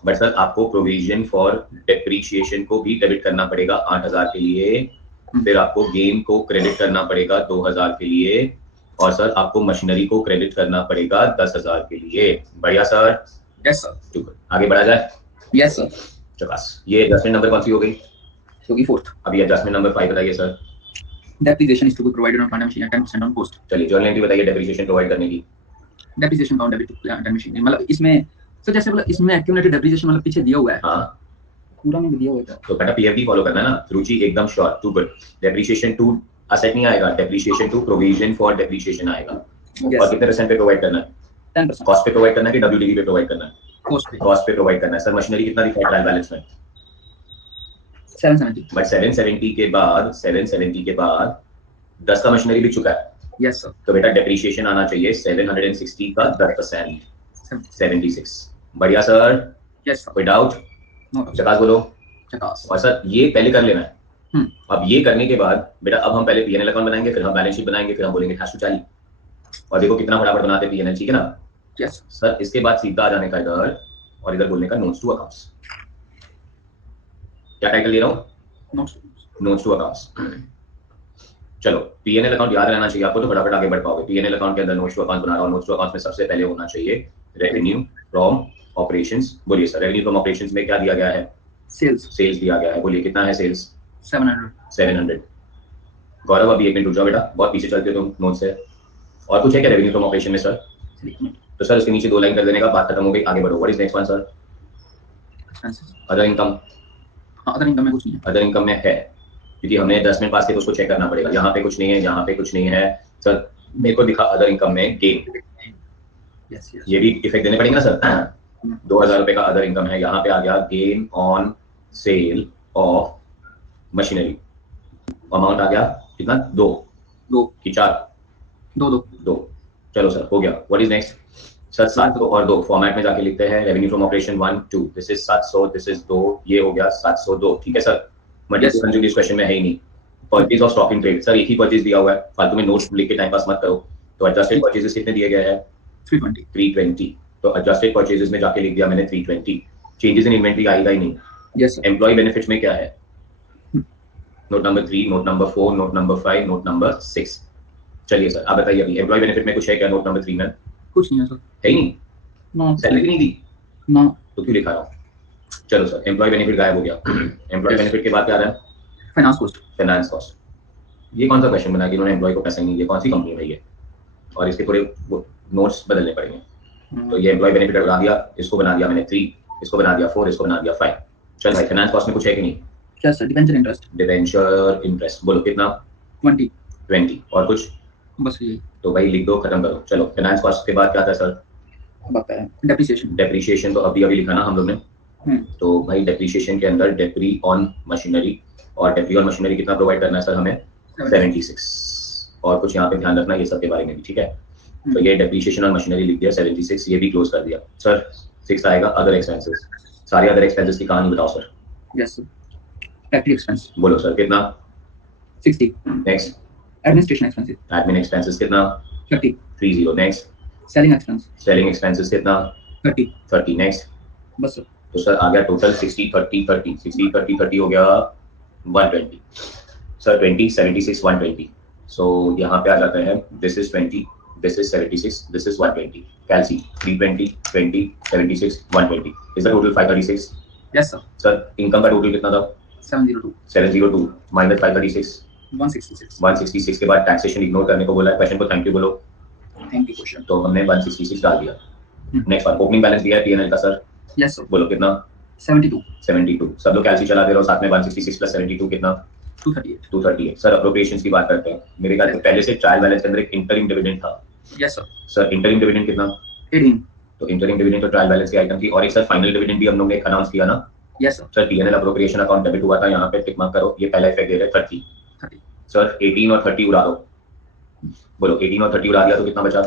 बट सर आपको प्रोविजन फॉर डेप्रीशिएशन को भी डेबिट करना पड़ेगा 8000 के लिए, फिर आपको गेन को क्रेडिट करना पड़ेगा 2000 के लिए, और सर आपको मशीनरी को क्रेडिट करना पड़ेगा 10000 के लिए। बढ़िया सर, Yes, sir. ठीक है। आगे बढ़ा जाए। Yes, sir. चकास। ये एडजस्टमेंट नंबर कौन सी हो गई? होगी 4th. अभी एडजस्टमेंट नंबर 5 बताइए sir. Depreciation is to be provided on plant and machinery at 10% on cost. चलिए जर्नल एंट्री बताइए डेप्रीशिएशन प्रोवाइड करने की। Depreciation count debit to plant and machinery. मतलब इसमें सर जैसे मतलब इसमें accumulated depreciation मतलब पीछे दिया हुआ है, हाँ पूरा में दिया हुआ है। तो बेटा पीएफडी फॉलो करना है ना, रुचि एकदम sure, too good. Depreciation to asset नहीं आएगा, depreciation to provision for depreciation आएगा। और Yes, कितने परसेंट पे प्रोवाइड करना है? 10%. कॉस्ट पे प्रोवाइड करना है कि डब्ल्यूडीवी पे प्रोवाइड करना है? Cost पे कॉस्ट पे प्रोवाइड करना है। सर मशीनरी कितना दिखा है ट्रायल बैलेंस में? 770. बट 770 के बाद 10 का मशीनरी बिक चुका है, Yes, sir. तो बेटा डेप्रीशिएशन आना चाहिए 760 का 10%, 76। बढ़िया सर, Yes, sir. कोई डाउट? No doubt. चकास बोलो। Chakas. और सर ये पहले कर लेना है। हम्म। अब ये करने के बाद बेटा अब हम पहले पीएनएल अकाउंट बनाएंगे, फिर हम बैलेंस शीट बनाएंगे, फिर हम बोलेंगे कैश टू चाली, और देखो कितना फटाफट बनाते हैं पीएनएल, ठीक है ना? Yes. सर इसके बाद सीधा आ जाने का इधर और इधर बोलने का नोट्स टू अकाउंट्स। क्या टाइटल ले रहा हूँ? Not. Notes to accounts. चलो पीएनएल अकाउंट याद रहना चाहिए आपको, तो फटाफट आगे बढ़ पाओगे। पीएनएल अकाउंट के अंदर नोट्स टू अकाउंट बना रहा हूँ, नोट्स टू अकाउंट्स में सबसे पहले होना चाहिए रेवेन्यू फ्रॉम ऑपरेशंस। बोलिए सर रेवेन्यू फ्रॉम ऑपरेशंस में क्या दिया गया है? Sales. सेल्स दिया गया है, बोलिए कितना है सेल्स? 700. 700। गौरव अभी 1 मिनट रुक जाओ बेटा, बहुत पीछे चलते हो तुम नोट से। और कुछ है क्या रेवेन्यू फ्रॉम ऑपरेशन में सर? तो सर उसके नीचे 2 लाइन कर देने का, बात खत्म हो गई, आगे बढ़ो। What is next one sir? Expenses. Other income. हाँ, अदर इनकम में कुछ नहीं है. अदर इनकम में है, क्योंकि हमने 10 मिनट पास किए तो उसको चेक करना पड़ेगा। यहाँ पे कुछ नहीं है, यहाँ पे कुछ नहीं है सर। मेरे को दिखा अदर इनकम में गेन, Yes, yes. ये भी इफेक्ट देने पड़ेंगे ना सर। 2000 रुपए का अदर इनकम है, यहाँ पे आ गया gain on sale of machinery, amount आ गया कितना? 2 दो कि 4? 2. चलो सर हो गया। What is next sir? 700 और 2 फॉर्मेट में जाके लिखते हैं। Revenue from operation 1 2, this is 700, this is 2, ये हो गया 702, ठीक है सर? मल्टीपल कंज्यूम इस क्वेश्चन में है ही नहीं। Purchase of stock in trade, sir एक ही परचेज दिया हुआ है, फालतू में नोट्स लिख के टाइम पास मत करो। तो एडजस्टेड परचेजेस कितने दिए गए हैं? 320. 320। तो एडजस्टेड परचेजेस में जाके लिख दिया मैंने 320। चेंजेस इन इन्वेंटरी आएगा ही नहीं। Yes, sir. एम्प्लॉय बेनिफिट्स में क्या है? Note number 3, note number 4, note number 5, note number 6। चलिए सर आप बताइए अभी एम्प्लॉय बेनिफिट में कुछ है क्या नोट नंबर 3 में? कुछ नहीं है सर. है ही नहीं, No. सैलरी नहीं दी No. तो क्यों लिखा रहा हूँ? चलो सर एम्प्लॉय बेनिफिट गायब हो गया। एम्प्लॉय बेनिफिट के बाद क्या आ रहा है? Finance cost. Finance cost. ये कौन सा क्वेश्चन बना कि इन्होंने एम्प्लॉय को पैसा ही नहीं दिया? कौन सी कंपनी है ये? और इसके पूरे नोट्स बदलने पड़ेंगे। तो ये एम्प्लॉय बेनिफिट बना दिया, इसको बना दिया मैंने 3, इसको बना दिया 4, इसको बना दिया 5। चल भाई फाइनेंस कॉस्ट में कुछ है कि नहीं? Yes, sir. Debenture interest. Debenture interest बोलो कितना? 20. 20। और कुछ? बस यही. तो भाई लिख दो, खत्म करो। चलो फाइनेंस कॉस्ट के बाद क्या था सर? अब आता है depreciation. डेप्रीशिएशन, तो अभी लिखा ना हम लोग ने। तो भाई डेप्रीशिएशन के अंदर डेप्री ऑन मशीनरी, और डेप्री ऑन मशीनरी कितना प्रोवाइड करना है सर हमें? 76। और कुछ यहाँ पे ध्यान रखना ये सब के बारे में भी, ठीक है? तो ये डेप्रीशिएशन और मशीनरी लिख दिया 76, ये भी क्लोज कर दिया। सर 6 आएगा अदर एक्सपेंसेस। सारे अदर एक्सपेंसेस की कहानी बताओ sir. Yes, sir. Factory expense. बोलो सर कितना? 60. Next. Administration expenses. Admin expenses कितना? 30. 30। Next. Selling expense. Selling expenses कितना? 30. 30। नेक्स्ट। बस sir. तो सर आ गया टोटल 60 30 30, 60 30 30 हो गया 120। सर 20, 76, 120. So यहाँ पे आ जाता है this is 20, this is 76, this is 120. Calci 320, 20, 76, 120. Is the total 536? Yes, sir. Sir income का टोटल कितना था? 702. 702 माइनस 536 166. 166 के बाद टैक्सेशन इग्नोर करने को बोला है. क्वेश्चन को थैंक यू बोलो. Thank you, question. तो हमने 166 डाल दिया. नेक्स्ट वन ओपनिंग बैलेंस दिया है पीएनएल का सर. Yes, sir. बोलो कितना? 72. 72. सब लोग कैलसी चलाते रहो साथ में 166 प्लस 72 कितना? 238. 238. सर अप्रोप्रिएशंस की बात करते हैं. मेरे ख्याल से पहले से ट्रायल बैलेंस के अंदर एक इंटरिम डिविडेंड था. Yes, sir. Sir interim dividend कितना? 18. तो इंटरिम डिविडेंड तो ट्रायल बैलेंस की आइटम थी और एक सर फाइनल डिविडेंड भी हम लोग ने अनाउंस किया ना. Yes, sir. Sir PNL appropriation account debit हुआ था. यहाँ पे टिक मार्क करो. ये पहला इफेक्ट दे रहे 30. 30. सर 18 और 30 उड़ा दो. बोलो 18 और 30 उड़ा दिया तो कितना बचा?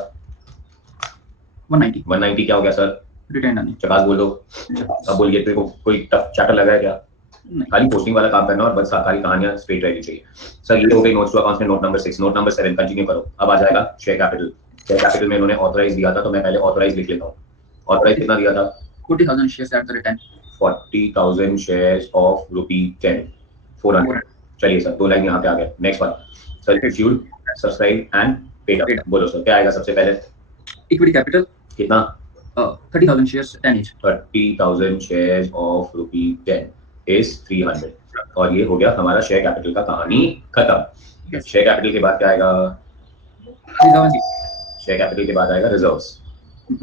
190. 190 क्या हो गया सर? Retained earning. चकास बोल दो. अब बोलिए तेरे को कोई टफ चैप्टर लगा है क्या? नहीं. खाली पोस्टिंग वाला काम करना और बस सारी कहानियां स्ट्रेट रहनी चाहिए. सर ये हो गई नोट्स टू अकाउंट्स में note number 6. Note number 7 continue करो. अब आ जाएगा शेयर कैपिटल. शेयर कैपिटल में इन्होंने ऑथराइज दिया था तो मैं पहले ऑथराइज लिख लेता हूँ. ऑथराइज कितना दिया था? 40,000 shares at the time. 40,000 shares of ₹10. 400. चलिए सर 2 लाइन यहाँ पे आ गए. Next one sir issued subscribe and paid up. बोलो सर क्या आएगा सबसे पहले? Equity capital. कितना? 30,000 shares 10 each. 30,000 shares of ₹10 is 300. और ये हो गया हमारा शेयर कैपिटल का कहानी खत्म. Yes. शेयर कैपिटल के बाद क्या आएगा? Reserve. शेयर कैपिटल के बाद आएगा रिजर्व्स.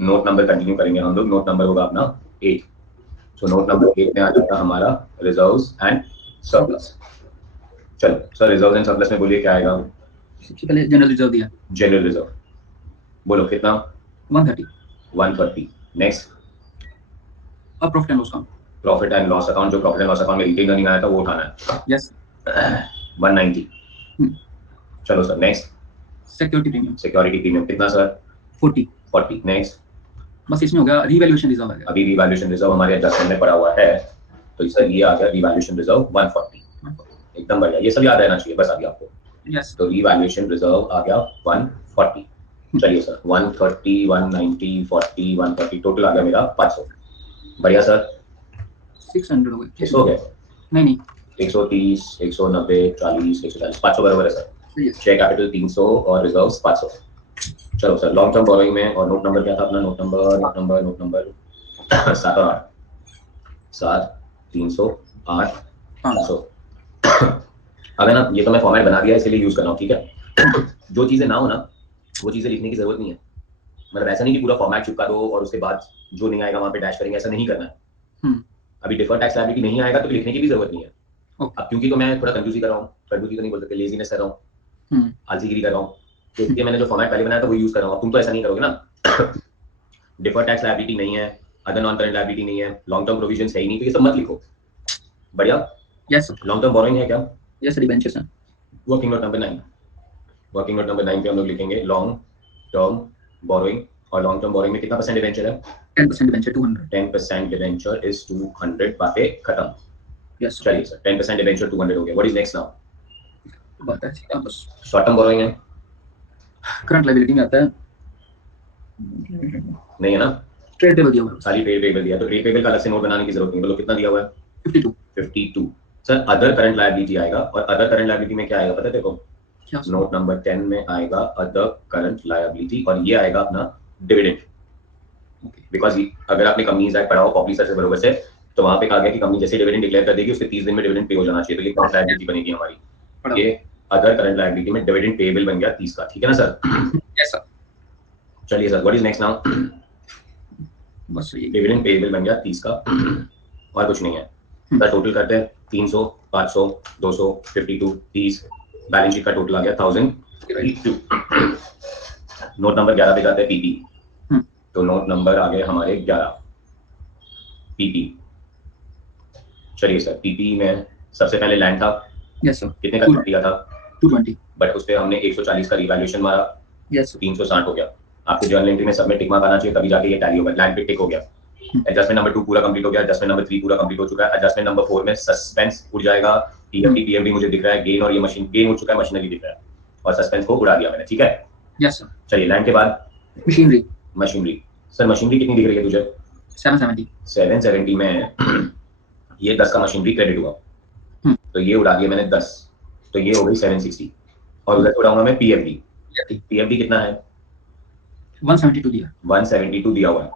नोट नंबर कंटिन्यू करेंगे हम लोग. नोट नंबर होगा अपना 8. सो नोट नंबर 8 में आ जाता हमारा रिजर्व्स एंड सरप्लस. चलो सर रिजर्व्स एंड सरप्लस में बोलिए क्या आएगा? सबसे पहले जनरल रिजर्व दिया जनरल रिजर्व. बोलो कितना? 130. 130. नेक्स्ट अब profit and loss account. Profit and loss account. जो प्रॉफिट एंड लॉस अकाउंट में रिटेन अर्निंग आया था वो उठाना है. यस. 190. चलो sir next security premium security premium कितना सर? 40. 40. नेक्स्ट बस इसमें हो गया रीवैल्यूएशन रिजर्व आ गया. अभी रिवैल्यूएशन रिजर्व हमारे एडजस्टमेंट में पड़ा हुआ है तो सर ये आ गया रिवैल्यूएशन रिजर्व 140. एकदम बढ़िया. ये सब याद रहना चाहिए बस अभी आपको. यस. तो रिवैल्यूएशन रिजर्व आ गया 140. चलिए सर 130, 190, 40, 130 टोटल आ गया मेरा 500. बढ़िया सर. 600 हो गए. 600 हो गए. नहीं 130, 190, 40, 140, 500 बराबर है सर. शेयर कैपिटल 300 और रिजर्व्स 500. चलो सर लॉन्ग टर्म बोरोइंग में और नोट नंबर क्या था अपना? नोट नंबर 7 और 8. 7, 300, 8, 500. अब है ना ये तो मैं फॉर्मेट बना दिया इसलिए यूज कर रहा हूँ. ठीक है. जो चीजें ना हो ना वो चीजें लिखने की जरूरत नहीं है. मतलब ऐसा नहीं कि पूरा फॉर्मेट चिपका दो और उसके बाद जो नहीं आएगा वहां पे डैश करेंगे. ऐसा नहीं करना है. अभी डिफर्ड टैक्स लायबिलिटी नहीं आएगा तो लिखने की भी जरूरत नहीं है. अब क्योंकि तो मैं थोड़ा कंफ्यूज कर रहा हूँ. कंफ्यूज तो नहीं बोल सकते. लेजीनेस कर रहा हूँ. आलसीगिरी कर रहा हूँ. तो इसलिए मैंने जो फॉर्मेट पहले बनाया था वो यूज कर रहा हूँ. तुम तो ऐसा नहीं करोगे ना. डिफर्ड टैक्स लायबिलिटी नहीं है. अदर नॉन करंट लायबिलिटी नहीं है. लॉन्ग टर्म प्रोविजंस है ही नहीं. तो ये सब मत लिखो. बढ़िया. यस. लॉन्ग टर्म बोरोइंग है क्या? यस. डिबेंचर्स हैं. Working note number 9. Working note number 9 पे हम लोग लिखेंगे लॉन्ग टर्म बोरोइंग. और लॉन्ग टर्म बोरोइंग में कितना परसेंट डिबेंचर है? 10% डिबेंचर 200. 10% debenture is 200. बातें खत्म. यस. चलिए सर 10% डिबेंचर 200 हो गया. What is next now? बात है बस. शॉर्ट टर्म बोरोइंग है? करंट लायबिलिटी में आता है. नहीं है ना. ट्रेड पेबल दिया हुआ है. खाली ट्रेड पेबल दिया. तो ट्रेड पेबल का अलग से नोट बनाने की जरूरत नहीं. बोलो कितना दिया हुआ है? 52. सर अदर करंट लायबिलिटी आएगा. और अदर करंट लायबिलिटी में क्या आएगा पता है देखो? क्या? नोट नंबर 10 में आएगा अदर करंट लायबिलिटी और ये आएगा अपना डिविडेंड. बिकॉज अगर आपने कंपनीज एक्ट पढ़ा हो पॉपुलर सर्विस बरोबर से तो वहां पे कहा गया कि कंपनी जैसे डिविडेंड डिक्लेयर कर देगी उसके 30 दिन में डिविडेंड पे हो जाना चाहिए. तो ये करंट लायबिलिटी बनेगी हमारी. ये अदर करंट लायबिलिटी में डिविडेंड पेएबल बन गया 30 का. ठीक है ना सर? Yes sir. चलिए sir what is next now? बस ये डिविडेंड पेएबल बन गया 30 का और कुछ नहीं है. सर टोटल करते हैं 300, 500, 200, 52, 30. बैलेंस शीट का टोटल आ गया 1032. नोट नंबर 11 पे जाते हैं पीपी. तो नोट नंबर आ गए हमारे 11 पीपी. चलिए सर पीपी में सबसे पहले लैंड था. Yes sir. कितने का दिया था? 220. बट उस पे हमने 140 का रिवैल्यूएशन मारा. यस. 360 हो गया. आपके जर्नल एंट्री में सब में टिक मार्क आना चाहिए तभी जाके ये टैली होगा. लैंड पे टिक हो गया. एडजस्टमेंट नंबर 2 पूरा कंप्लीट हो गया. एडजस्टमेंट नंबर 3 पूरा कंप्लीट हो चुका है. एडजस्टमेंट नंबर 4 में सस्पेंस उड़ जाएगा. टीएफटी पीएमडी मुझे दिख रहा है. गेन और ये मशीन गेन उड़ चुका है. मशीनरी दिख रहा है और सस्पेंस को उड़ा दिया मैंने. ठीक है. Yes sir. चलिए लैंड के बाद मशीनरी. मशीनरी. सर मशीनरी कितनी दिख रही है तुझे? 770. 770 में ये 10 का मशीनरी क्रेडिट हुआ. तो ये उड़ा दिया मैंने 10. तो ये हो गई 760 और उधर छोड़ा हूँ मैं पीएफडी। पीएफडी कितना है? 172 दिया 172 दिया हुआ है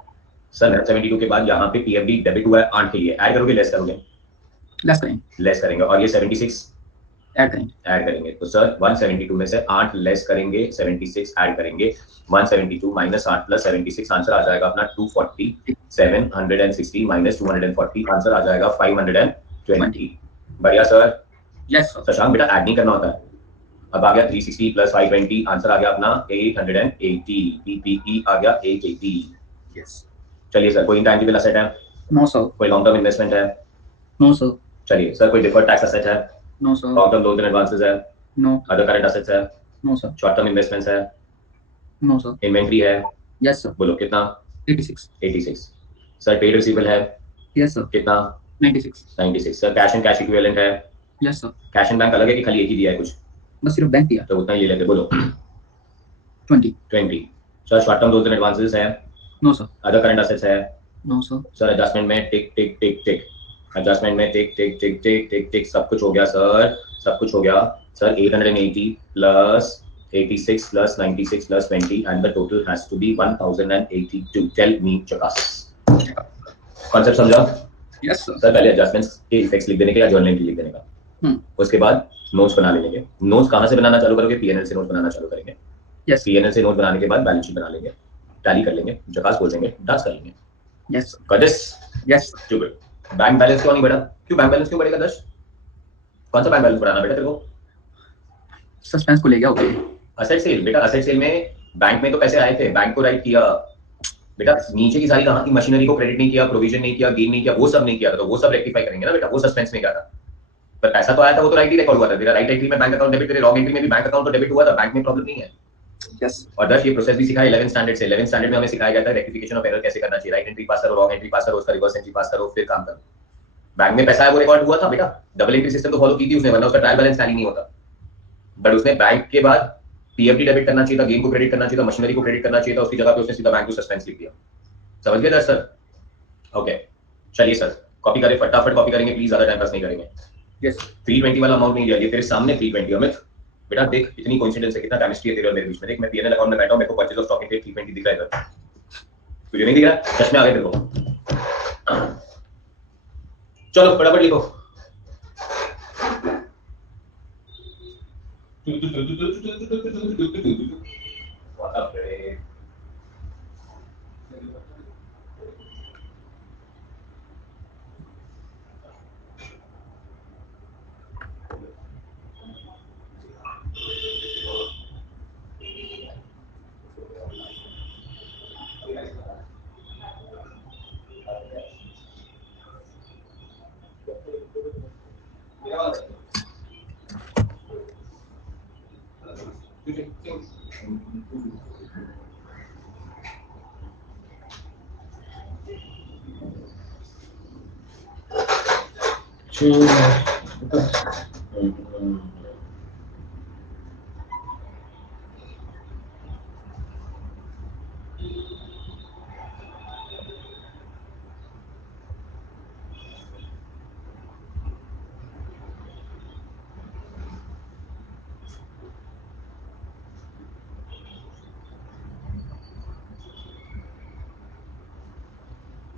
सर। 172 के बाद यहाँ पे पीएफडी डेबिट हुआ है 8 के लिए, ऐड करोगे लेस करोगे? लेस करेंगे लेस करेंगे। और ये 76 ऐड करेंगे ऐड करेंगे। तो सर 172 में से 8 लेस करेंगे, 76 ऐड करेंगे। 172 माइनस 8 प्लस 76 आंसर आ जाएगा अपना 240। 760 माइनस 240 आंसर आ जाएगा 520। बढ़िया सर। यस सर शशांक बेटा ऐड नहीं करना होता है। अब आ गया 360 प्लस 520 आंसर आ गया अपना 880। पीपीई आ गया 880। यस चलिए सर, कोई इंटैंजिबल असेट है? नो सर कोई लॉन्ग टर्म इन्वेस्टमेंट है? नो सर चलिए सर, कोई डिफर्ड टैक्स असेट है? No sir long term loans and advances है? नो अदर करंट असेट्स है? No sir short term investments है? नो सर इन्वेंट्री है? यस सर बोलो कितना? 86 86। सर ट्रेड रिसीवेबल है? यस सर कितना? 96 96। Sir cash and cash equivalent है? Yes sir cash and bank अलग है कि खाली एक ही दिया है कुछ? बस सिर्फ बैंक दिया तो उतना ही ले लेते। बोलो 20 20। Sir short term loans and advances है? No sir other current assets है? नो सर सर एडजस्टमेंट में टिक टिक टिक टिक। एडजस्टमेंट में टिक टिक टिक टिक टिक टिक। सब कुछ हो गया सर, सब कुछ हो गया sir. 880 plus 86 plus 96 plus 20 and the total has to be 1082. Tell me चकास। Concept समझा? यस सर सर पहले एडजस्टमेंट्स के इफेक्ट्स लिख देने के या जर्नल एंट्री लिख देने का। उसके बाद नोट्स बना लेने के। नोट्स कहाँ से बनाना चालू करोगे? पीएनएल से नोट्स बनाना चालू करेंगे। यस पीएनएल से नोट बनाने के बाद बैलेंस शीट बना लेंगे, टैली कर लेंगे, जकास बोल देंगे, डांस कर लेंगे। Yes Got this? Yes Stupid. Bank balance क्यों नहीं बढ़ा? क्यों बैंक बैलेंस क्यों बढ़ेगा दर्श? कौन सा बैंक बैलेंस बढ़ाना बेटा तेरे को? सस्पेंस को ले गया ओके असेट सेल बेटा। असेट सेल में बैंक में तो पैसे आए थे, बैंक को राइट किया बेटा। नीचे की सारी कहाँ की मशीनरी को क्रेडिट नहीं किया, प्रोविजन नहीं किया, गेन नहीं किया, वो सब नहीं किया था। तो वो सब रेक्टिफाई करेंगे ना बेटा, वो सस्पेंस में क्या था? पर पैसा तो आया था, वो तो राइट ही रिकॉर्ड हुआ था। तेरा राइट एंट्री में बैंक अकाउंट डेबिट, तेरे रॉन्ग एंट्री में भी बैंक अकाउंट तो डेबिट हुआ था। बैंक में प्रॉब्लम नहीं है। यस और दर्श ये प्रोसेस भी सिखाया 11th स्टैंडर्ड से। 11th स्टैंडर्ड में हमें सिखाया गया था रेक्टिफिकेशन ऑफ एरर कैसे करना चाहिए। राइट एंट्री पास करो, रॉन्ग एंट्री पास करो, उसका रिवर्स एंट्री पास करो, फिर काम करो। बैंक में पैसा है वो रिकॉर्ड हुआ था बेटा। डबल एंट्री सिस्टम तो फॉलो की थी उसने, वरना उसका ट्रायल बैलेंस टैली नहीं होता। बट उसने बैंक के बाद पीएफडी डेबिट करना चाहिए था, गेन को क्रेडिट करना चाहिए था, मशीनरी को क्रेडिट करना चाहिए था। उसकी जगह पे उसने सीधा बैंक टू सस्पेंस लिख दिया। समझ गए सर? ओके चलिए सर, कॉपी करें, फटाफट कॉपी करेंगे प्लीज, ज्यादा टाइम पास नहीं करेंगे। यस 320 वाला अमाउंट नहीं दिया, ये तेरे सामने 320। अमित बेटा देख कितनी कोइंसिडेंस है, कितना केमिस्ट्री है तेरे और मेरे बीच में। देख मैं पीएनएल अकाउंट में बैठा हूं, मेरे को परचेज ऑफ स्टॉक इन 320 दिख रहा है इधर, तुझे नहीं दिख रहा? चश्मे आ गए तेरे को। चलो फटाफट लिखो। What up, Ray?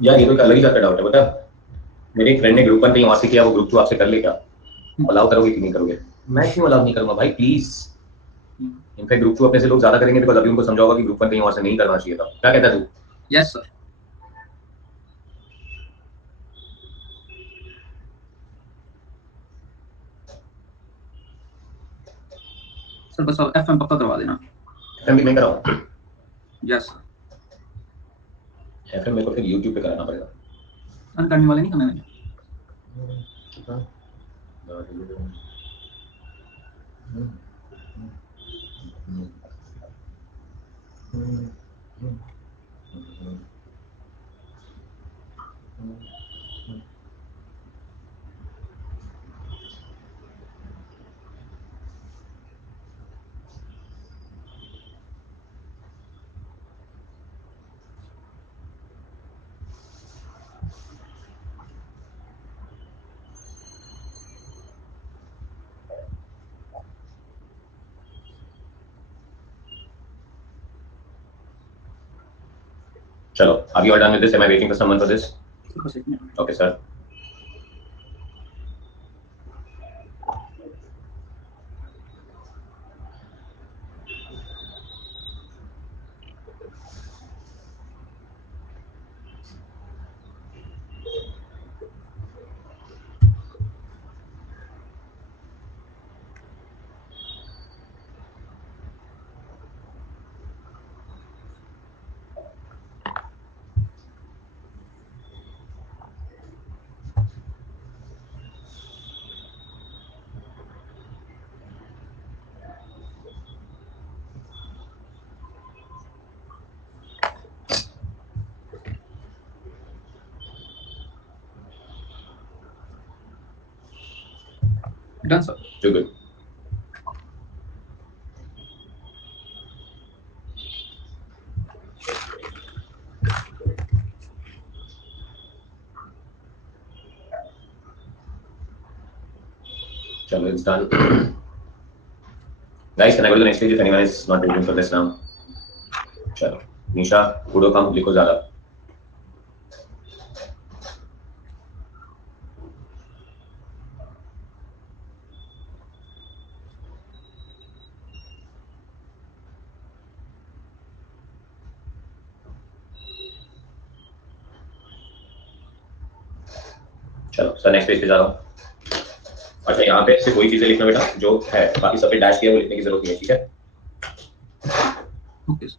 यार ये तो एक अलग ही जाता डाउट है बता। मेरे एक फ्रेंड ने ग्रुप 1 कहीं और से किया, वो ग्रुप 2 आपसे कर ले क्या? अलाउ करोगे कि नहीं करोगे? मैं क्यों अलाउ नहीं करूंगा भाई, प्लीज। इनफैक्ट ग्रुप 2 अपने से लोग ज्यादा करेंगे, बिकॉज अभी उनको समझाओगा कि ग्रुप 1 कहीं और से नहीं करना चाहिए था। क्या कहता है तू? यस सर सर बस एफएम पक्का करवा देना। एफएम भी मैं कराऊं? यस एफएम मेरे को फिर यूट्यूब पे कराना पड़ेगा। अनकर्मी वाले नहीं करना है चलो, are you all done with this? Am I waiting for someone for this? Okay, sir. Done, sir. Too good. Chalo, it's done. Guys, can I go to the next page if anyone is not waiting for this now? Chalo. Nisha, Udo, come, लिखो ज़्यादा. चलो sir next page पे जा रहा हूँ. अच्छा यहाँ पे सिर्फ वही चीजें लिखना बेटा जो है, बाकी सब पे डैश किया वो लिखने की जरूरत नहीं है, ठीक है? Okay, sir.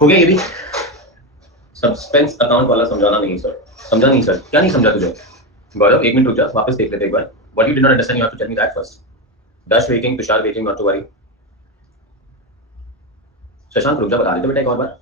हो गया ये भी? सस्पेंस अकाउंट वाला समझाना नहीं सर. समझा नहीं सर. क्या नहीं समझा तुझे? गौरव एक मिनट रुक जा, वापस देख लेते एक बार. What you did not understand, you have to tell me that first. Dash waiting, Tushar waiting, not to worry. Shashank रुक जा, बता देते बेटा एक और बार.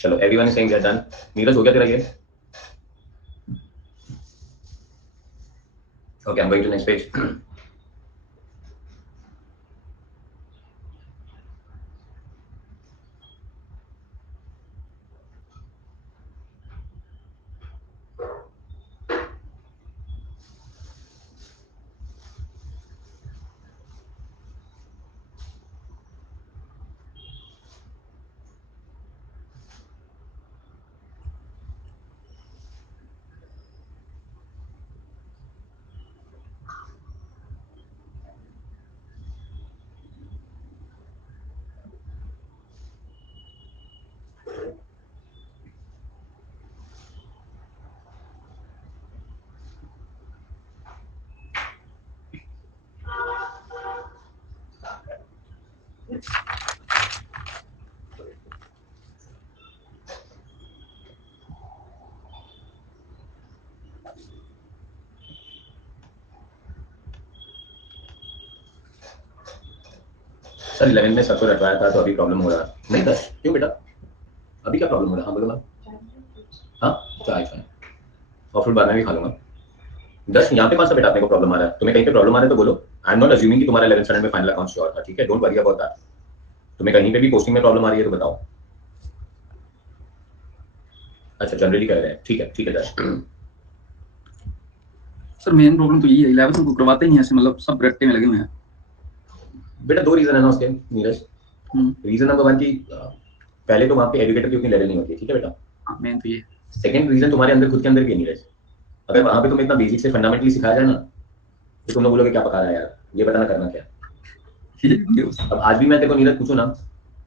चलो everyone is saying they're done. Neeraj हो गया तेरा ये? Okay, I'm going to next page. Sir 11 में सबको रटवाया था तो अभी प्रॉब्लम हो रहा है। नहीं दस क्यों बेटा, अभी क्या प्रॉब्लम हो रहा है? हाँ बोलो ना। हाँ चाय चाय और फ्रूट बाद में भी खा लूंगा। 10 यहाँ पे कौन सा बेटा अपने को प्रॉब्लम आ रहा है? तुम्हें कहीं पे प्रॉब्लम आ रहा है तो बोलो। आई एम नॉट अज्यूमिंग कि तुम्हारा 11th स्टैंडर्ड में फाइनल अकाउंट श्योर था, ठीक है? Don't worry about that. तुम्हें कहीं पे भी पोस्टिंग में प्रॉब्लम आ रही है तो बताओ। अच्छा जनरली कर रहे हैं, ठीक है सर। सर मेन प्रॉब्लम तो यही है, 11th को करवाते ही नहीं ऐसे, मतलब सब रट्टे में लगे हुए हैं। बेटा दो रीजन है ना उसके नीरज। रीजन नंबर 1 की पहले तो वहाँ पे एजुकेटर की उतनी लेवल नहीं होती है, ठीक है बेटा? हाँ मेन तो ये। सेकंड रीजन तुम्हारे अंदर खुद के अंदर भी है नीरज। अगर वहाँ पे तुम्हें इतना बेसिक से फंडामेंटली सिखाया जाए ना तो तुम लोग बोलोगे क्या पका रहा है यार, ये बताना करना क्या। अब आज भी मैं तेरे को नीरज पूछूं ना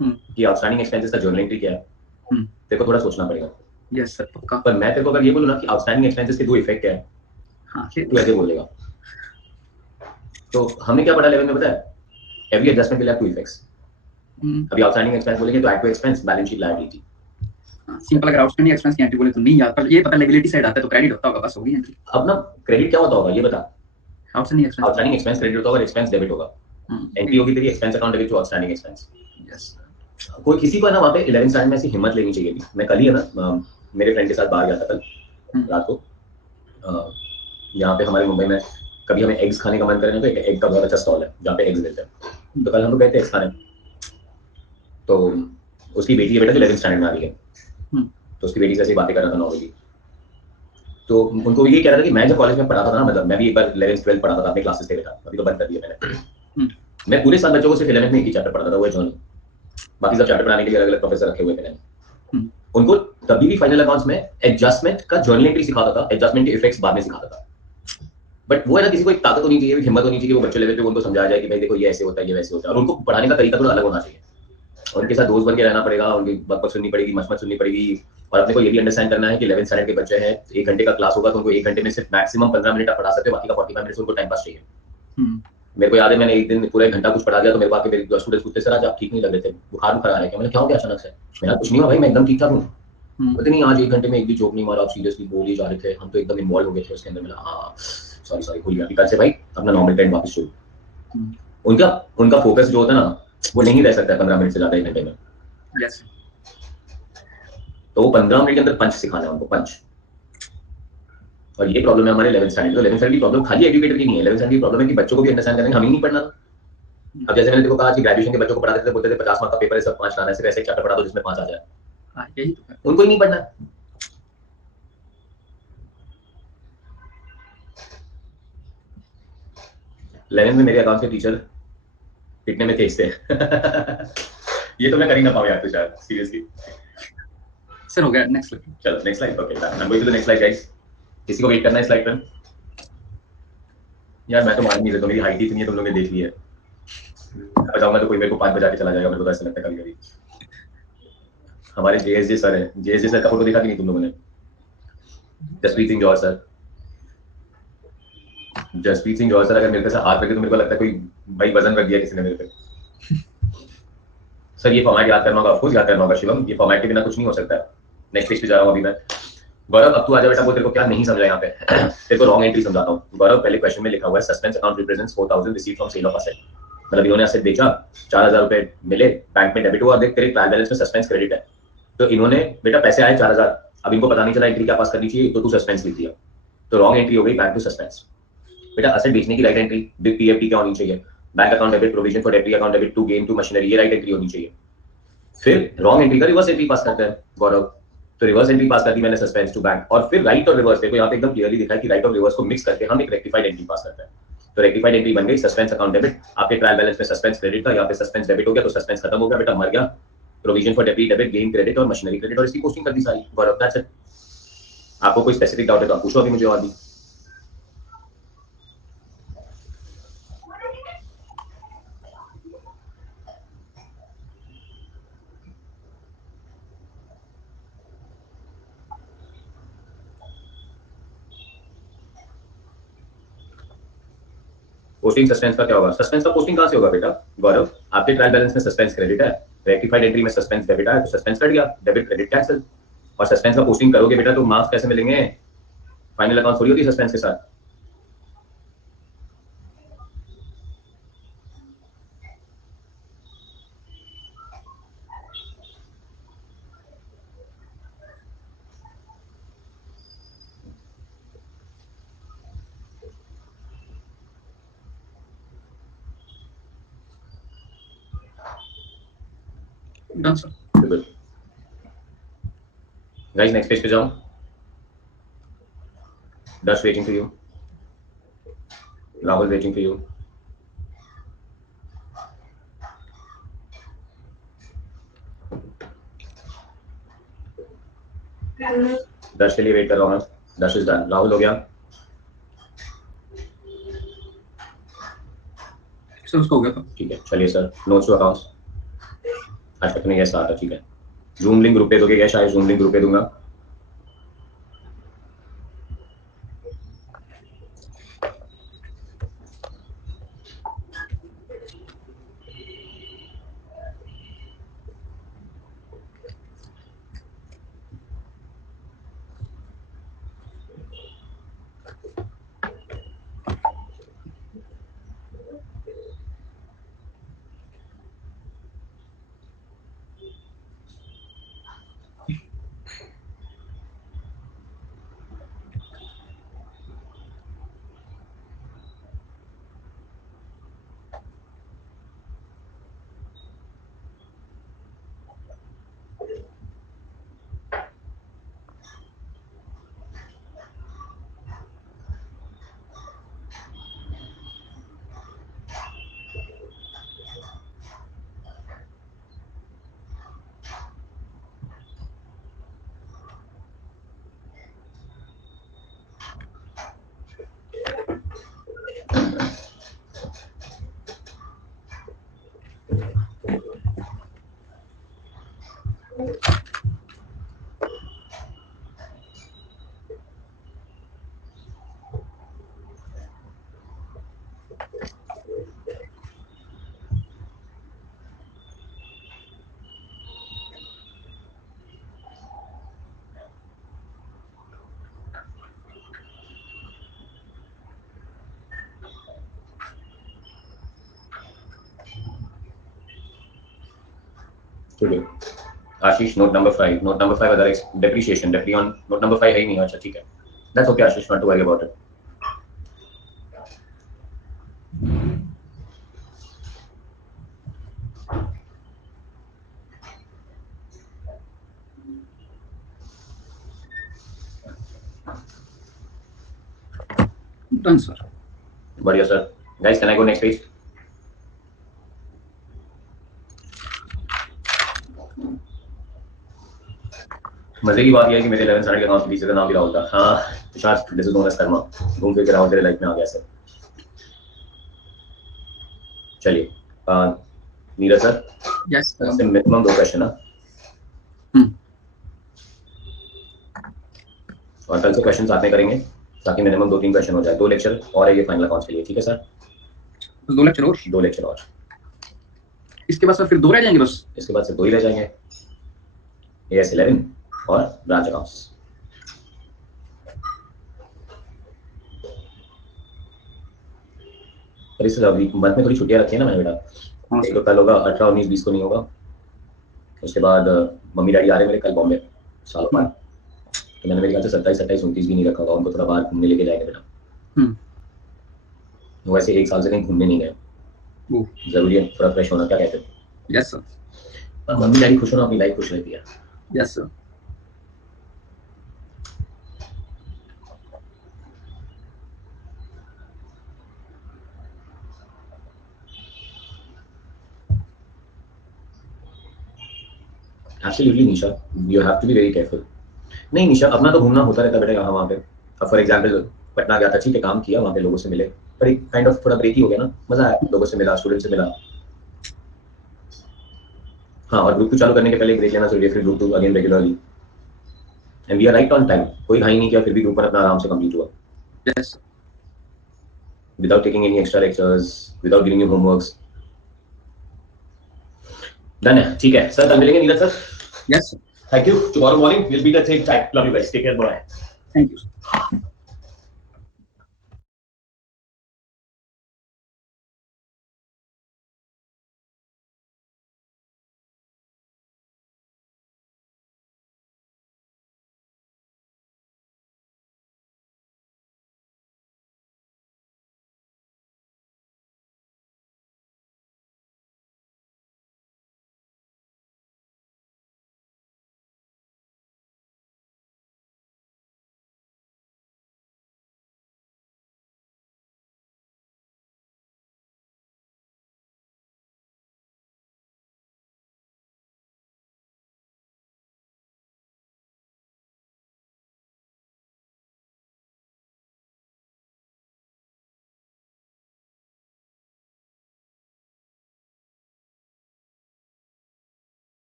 कि आउटस्टैंडिंग एक्सपेंसेस का जर्नल एंट्री क्या है, तेरे को थोड़ा सोचना पड़ेगा। यस सर पक्का। पर मैं तेरे को अगर ये बोलूं ना कि आउटस्टैंडिंग एक्सपेंसेस के दो इफेक्ट क्या है, हाँ तू ऐसे बोलेगा। तो हमने क्या पढ़ा 11 में पता है? Every adjustment will have two effects. अभी आउटस्टैंडिंग एक्सपेंस बोलेंगे तो active expense, balance sheet liability. Simple अगर आउटस्टैंडिंग एक्सपेंस की एंट्री बोले तो नहीं याद, पर ये पता लायबिलिटी साइड आता है तो क्रेडिट होता होगा, बस होगी एंट्री। अब ना क्रेडिट क्या होता होगा ये बता। Outstanding expense. Outstanding expense credit होता होगा, एक्सपेंस डेबिट होगा। एंट्री होगी तेरी expense account debit to outstanding expense. Yes. कोई किसी को ना वहाँ पे 11th स्टैंडर्ड में ऐसी हिम्मत लेनी चाहिए थी। मैं कल ही है ना मेरे फ्रेंड के साथ बाहर गया था कल रात को। यहाँ पे हमारे मुंबई में कभी हमें एग्स खाने का मन करे ना तो एक एग का बहुत अच्छा स्टॉल है जहाँ पे एग्स मिलते हैं। तो कल हम लोग गए थे एग्स खाने, तो उसकी बेटी है बेटा जो 11th स्टैंडर्ड में आ रही है, तो उसकी बेटी से ऐसी बातें कर रहा था नॉर्मली। तो उनको ये कह रहा था कि मैं जब कॉलेज में पढ़ाता था ना, मतलब मैं भी एक बार 11th 12th पढ़ाता था अपने क्लासेस ले था, अभी तो बंद कर दिया मैंने। मैं पूरे साल बच्चों को सिर्फ 11th में एक ही चैप्टर पढ़ाता था, वो है जर्नल। बाकी सब चैप्टर पढ़ाने के लिए अलग अलग प्रोफेसर रखे हुए थे मैंने। उनको कभी भी फाइनल अकाउंट्स में एडजस्टमेंट का जर्नल एंट्री सिखाता था, एडजस्टमेंट के इफेक्ट्स बाद में सिखाता था। बट वो है ना, किसी को एक ताकत होनी चाहिए, हिम्मत होनी चाहिए, वो बच्चे लेवल पे उनको समझाया जाए कि भाई देखो ये ऐसे होता है, ये वैसे होता है, और उनको पढ़ाने का तरीका थोड़ा अलग होना चाहिए। उनके साथ दोस्त बन के रहना पड़ेगा, उनकी बात सुननी पड़ेगी, मशमत सुननी पड़ेगी। और अपने को ये भी अंडरस्टैंड करना है कि 11th स्टैंडर्ड के बच्चे हैं, 1 घंटे का क्लास होगा तो उनको 1 घंटे में सिर्फ मैक्सिमम 15 मिनट आप पढ़ा सकते हो, बाकी का 45 मिनट उनको टाइम पास चाहिए। मेरे को याद है मैंने एक दिन पूरा 1 घंटा कुछ पढ़ा दिया तो मेरे को आके मेरे स्टूडेंट्स पूछते सर आज आप ठीक नहीं लग रहे थे, बुखार आ रहा है क्या? मैंने क्या हो गया अचानक से? मेरा कुछ नहीं हुआ भाई, मैं एकदम ठीक ठाक हूँ। पता नहीं आज 1 घंटे में एक भी जोक नहीं मारा, आप सीरियसली बोल ही जा रहे थे, हम तो एकदम इन्वॉल्व हो गए थे उसके अंदर। मैंने हाँ सॉरी भूल गया, कल से भाई अपना नॉर्मल टाइम वापस शुरू। उनका उनका फोकस जो होता है ना वो नहीं रह सकता 15 मिनट से ज्यादा 1 घंटे में। यस। तो वो 15 मिनट के अंदर पंच सिखाना है उनको, पंच। और ये प्रॉब्लम है हमारे 11th स्टैंडर्ड। तो 11th स्टैंडर्ड की प्रॉब्लम खाली एजुकेटर की नहीं है, 11th स्टैंडर्ड की प्रॉब्लम है कि बच्चों को भी अंडरस्टैंड करेंगे, हमें नहीं पढ़ना। अब जैसे मैंने देखो कहा कि ग्रेजुएशन के बच्चों को पढ़ाते थे, बोलते थे 50 मार्क का पेपर है, सब 5 लाना है, सिर्फ ऐसे एक चैप्टर पढ़ा दो जिसमें 5 आ जाए। हाँ यही तो है। उनको ही नहीं पढ़ना। 11th में मेरे अकाउंट के टीचर पिटने में तेज थे। ये तो मैं कर ही ना पाऊँ यार तुषार, सीरियसली। सर हो गया, नेक्स्ट स्लाइड। चलो next slide. Okay I am going to the next slide guys. किसी को वेट करना है स्लाइड पर? यार मैं तो मान नहीं रहा, मेरी हाइट ही इतनी है, तुम लोगों ने देख ली है। बजाऊंगा तो कोई मेरे को 5 बजा के चला जाएगा, मेरे को ऐसा लगता है कभी-कभी। हमारे जेएसजे सर है, जेएसजे सर का फोटो देखा कि नहीं तुम लोगों ने? जसप्रीत सिंह जौहर सर। जसप्रीत सिंह जौहर सर अगर मेरे पे से हाथ रखे तो मेरे को लगता है कोई भाई वजन रख दिया किसी ने मेरे पे। सर ये फॉर्मेट याद करना होगा, ऑफकोर्स याद करना होगा शिवम, ये फॉर्मेट के बिना कुछ नहीं हो सकता है। नेक्स्ट पेज पे जा रहा हूँ अभी मैं। गौरव अब तू आजा बेटा, वो तेरे को क्या नहीं समझा यहाँ पे। तेरे को रॉन्ग एंट्री समझाता हूँ। गौरव पहले क्वेश्चन में लिखा हुआ है suspense account represents 4000 receive from sale of asset. मतलब इन्होंने एसेट बेचा, 4000 रुपए मिले, बैंक में डेबिट हुआ, देख तेरे ट्रायल बैलेंस में सस्पेंस क्रेडिट है। तो इन्होंने बेटा पैसे आए 4000, अब इनको पता नहीं चला एंट्री क्या पास करनी चाहिए, तो तू सस्पेंस लिख दिया, तो रॉन्ग एंट्री हो गई, बैंक टू सस्पेंस। बेटा असेट बेचने की राइट एंट्री बिग पीएफटी क्या होनी चाहिए? Bank account debit, provision for depreciation account debit to gain to machinery, ये राइट एंट्री होनी चाहिए। फिर रॉन्ग एंट्री का रिवर्स एंट्री पास करता है गौरव, तो रिवर्स एंट्री पास कर दी मैंने सस्पेंस टू बैंक, और फिर राइट और रिवर्स, देखो यहाँ पे एकदम क्लियरली दिखा है कि राइट और रिवर्स को मिक्स करके हम एक रेक्टिफाइड एंट्री पास करते हैं। तो रेक्टिफाइड एंट्री बन गई सस्पेंस अकाउंट डेबिट, आपके ट्रायल बैलेंस में सस्पेंस क्रेडिट था, यहाँ पे सस्पेंस डेबिट हो गया, तो सस्पेंस खत्म हो गया बेटा, मर गया। Provision for debris debit, gain credit और मशीनरी क्रेडिट, और इसकी पोस्टिंग कर दी सारी गौरव, दैट्स इट। आपको कोई स्पेसिफिक डाउट है तो आप पूछो अभी मुझे और भी। पोस्टिंग सस्पेंस का क्या होगा? सस्पेंस का पोस्टिंग कहां से होगा बेटा गौरव? आपके ट्रायल बैलेंस में सस्पेंस क्रेडिट है, रेक्टिफाइड एंट्री में सस्पेंस डेबिट है, तो सस्पेंस कट गया, डेबिट क्रेडिट कैंसिल। और सस्पेंस का पोस्टिंग करोगे बेटा तो मार्क्स कैसे मिलेंगे? फाइनल अकाउंट थोड़ी होती है सस्पेंस के साथ। Done sir. Good. Guys, next page पे जाओ. Dash waiting for you. Rahul waiting for you. Dash के लिए वेट कर रहा हूँ मैं. Dash is done. Rahul हो गया. सर उसका हो गया था। ठीक है, चलिए सर. Notes to accounts. आज तक नहीं स्टार्ट है. ठीक है. Zoom link ग्रुप पे दोगे क्या? शायद Zoom link ग्रुप पे दूंगा. ठीक है. आशीष, note number 5. Note number 5 other depreciation. Depre on note number 5 है ही नहीं. अच्छा ठीक है. That's okay Ashish, not to worry about it. Done sir. बढ़िया sir. Guys, can I go next page? मजे की बात यह है कि मेरे 11 स्टैंडर्ड के अकाउंट पीछे का नाम भी राहुल था. हाँ, Tushar, this is known as karma. घूम फिर के राहुल तेरे लाइफ में आ गया सर. चलिए, नीरज सर. Yes sir. इससे मिनिमम 2 क्वेश्चन है. और कल से क्वेश्चन साथ में करेंगे ताकि मिनिमम 2-3 क्वेश्चन हो जाए. 2 लेक्चर और है ये फाइनल अकाउंट्स के लिए. ठीक है सर? 2 लेक्चर और? 2 लेक्चर और. इसके बाद सर फिर 2 रह जाएंगे बस? इसके बाद से 2 ही रह जाएंगे. AS 11 और ब्रांच अकाउंट्स. पर इस मंथ में थोड़ी छुट्टियां रखी है ना मैंने बेटा. हाँ एक तो कल होगा 18, 19, 20 को नहीं होगा. उसके बाद मम्मी डैडी आ रहे हैं मेरे कल बॉम्बे सालों बाद. तो मैंने मेरे ख्याल से 27, 28, 29 भी नहीं रखा होगा. उनको थोड़ा बाहर घूमने लेके जाएंगे बेटा. वो वैसे 1 साल से कहीं घूमने नहीं गए. जरूरी है थोड़ा फ्रेश होना. क्या कहते हो? Yes sir. मम्मी डैडी खुश होना, अपनी लाइफ खुश रहती है. Yes sir. Absolutely Nisha, you have to be very careful. नहीं निशा, अपना तो घूमना होता रहता बेटा यहाँ वहाँ पे. अब फॉर एग्जाम्पल पटना गया था, ठीक है, काम किया वहाँ पे, लोगों से मिले, पर एक काइंड ऑफ थोड़ा ब्रेक ही हो गया ना. मजा आया, लोगों से मिला, स्टूडेंट से मिला. हाँ, और ग्रुप 2 चालू करने के पहले ब्रेक लेना जरूरी है. फिर group 2 again regularly. And we are right on time. कोई हाई नहीं किया, फिर भी ग्रुप 1 अपना आराम से कंप्लीट हुआ. Yes. Without taking any extra lectures, without giving you homeworks. Done है. ठीक है सर, कल मिलेंगे Neeraj sir. Yes. Thank you. Tomorrow morning will be the same time. Love you guys. Take care. Bye. Thank you.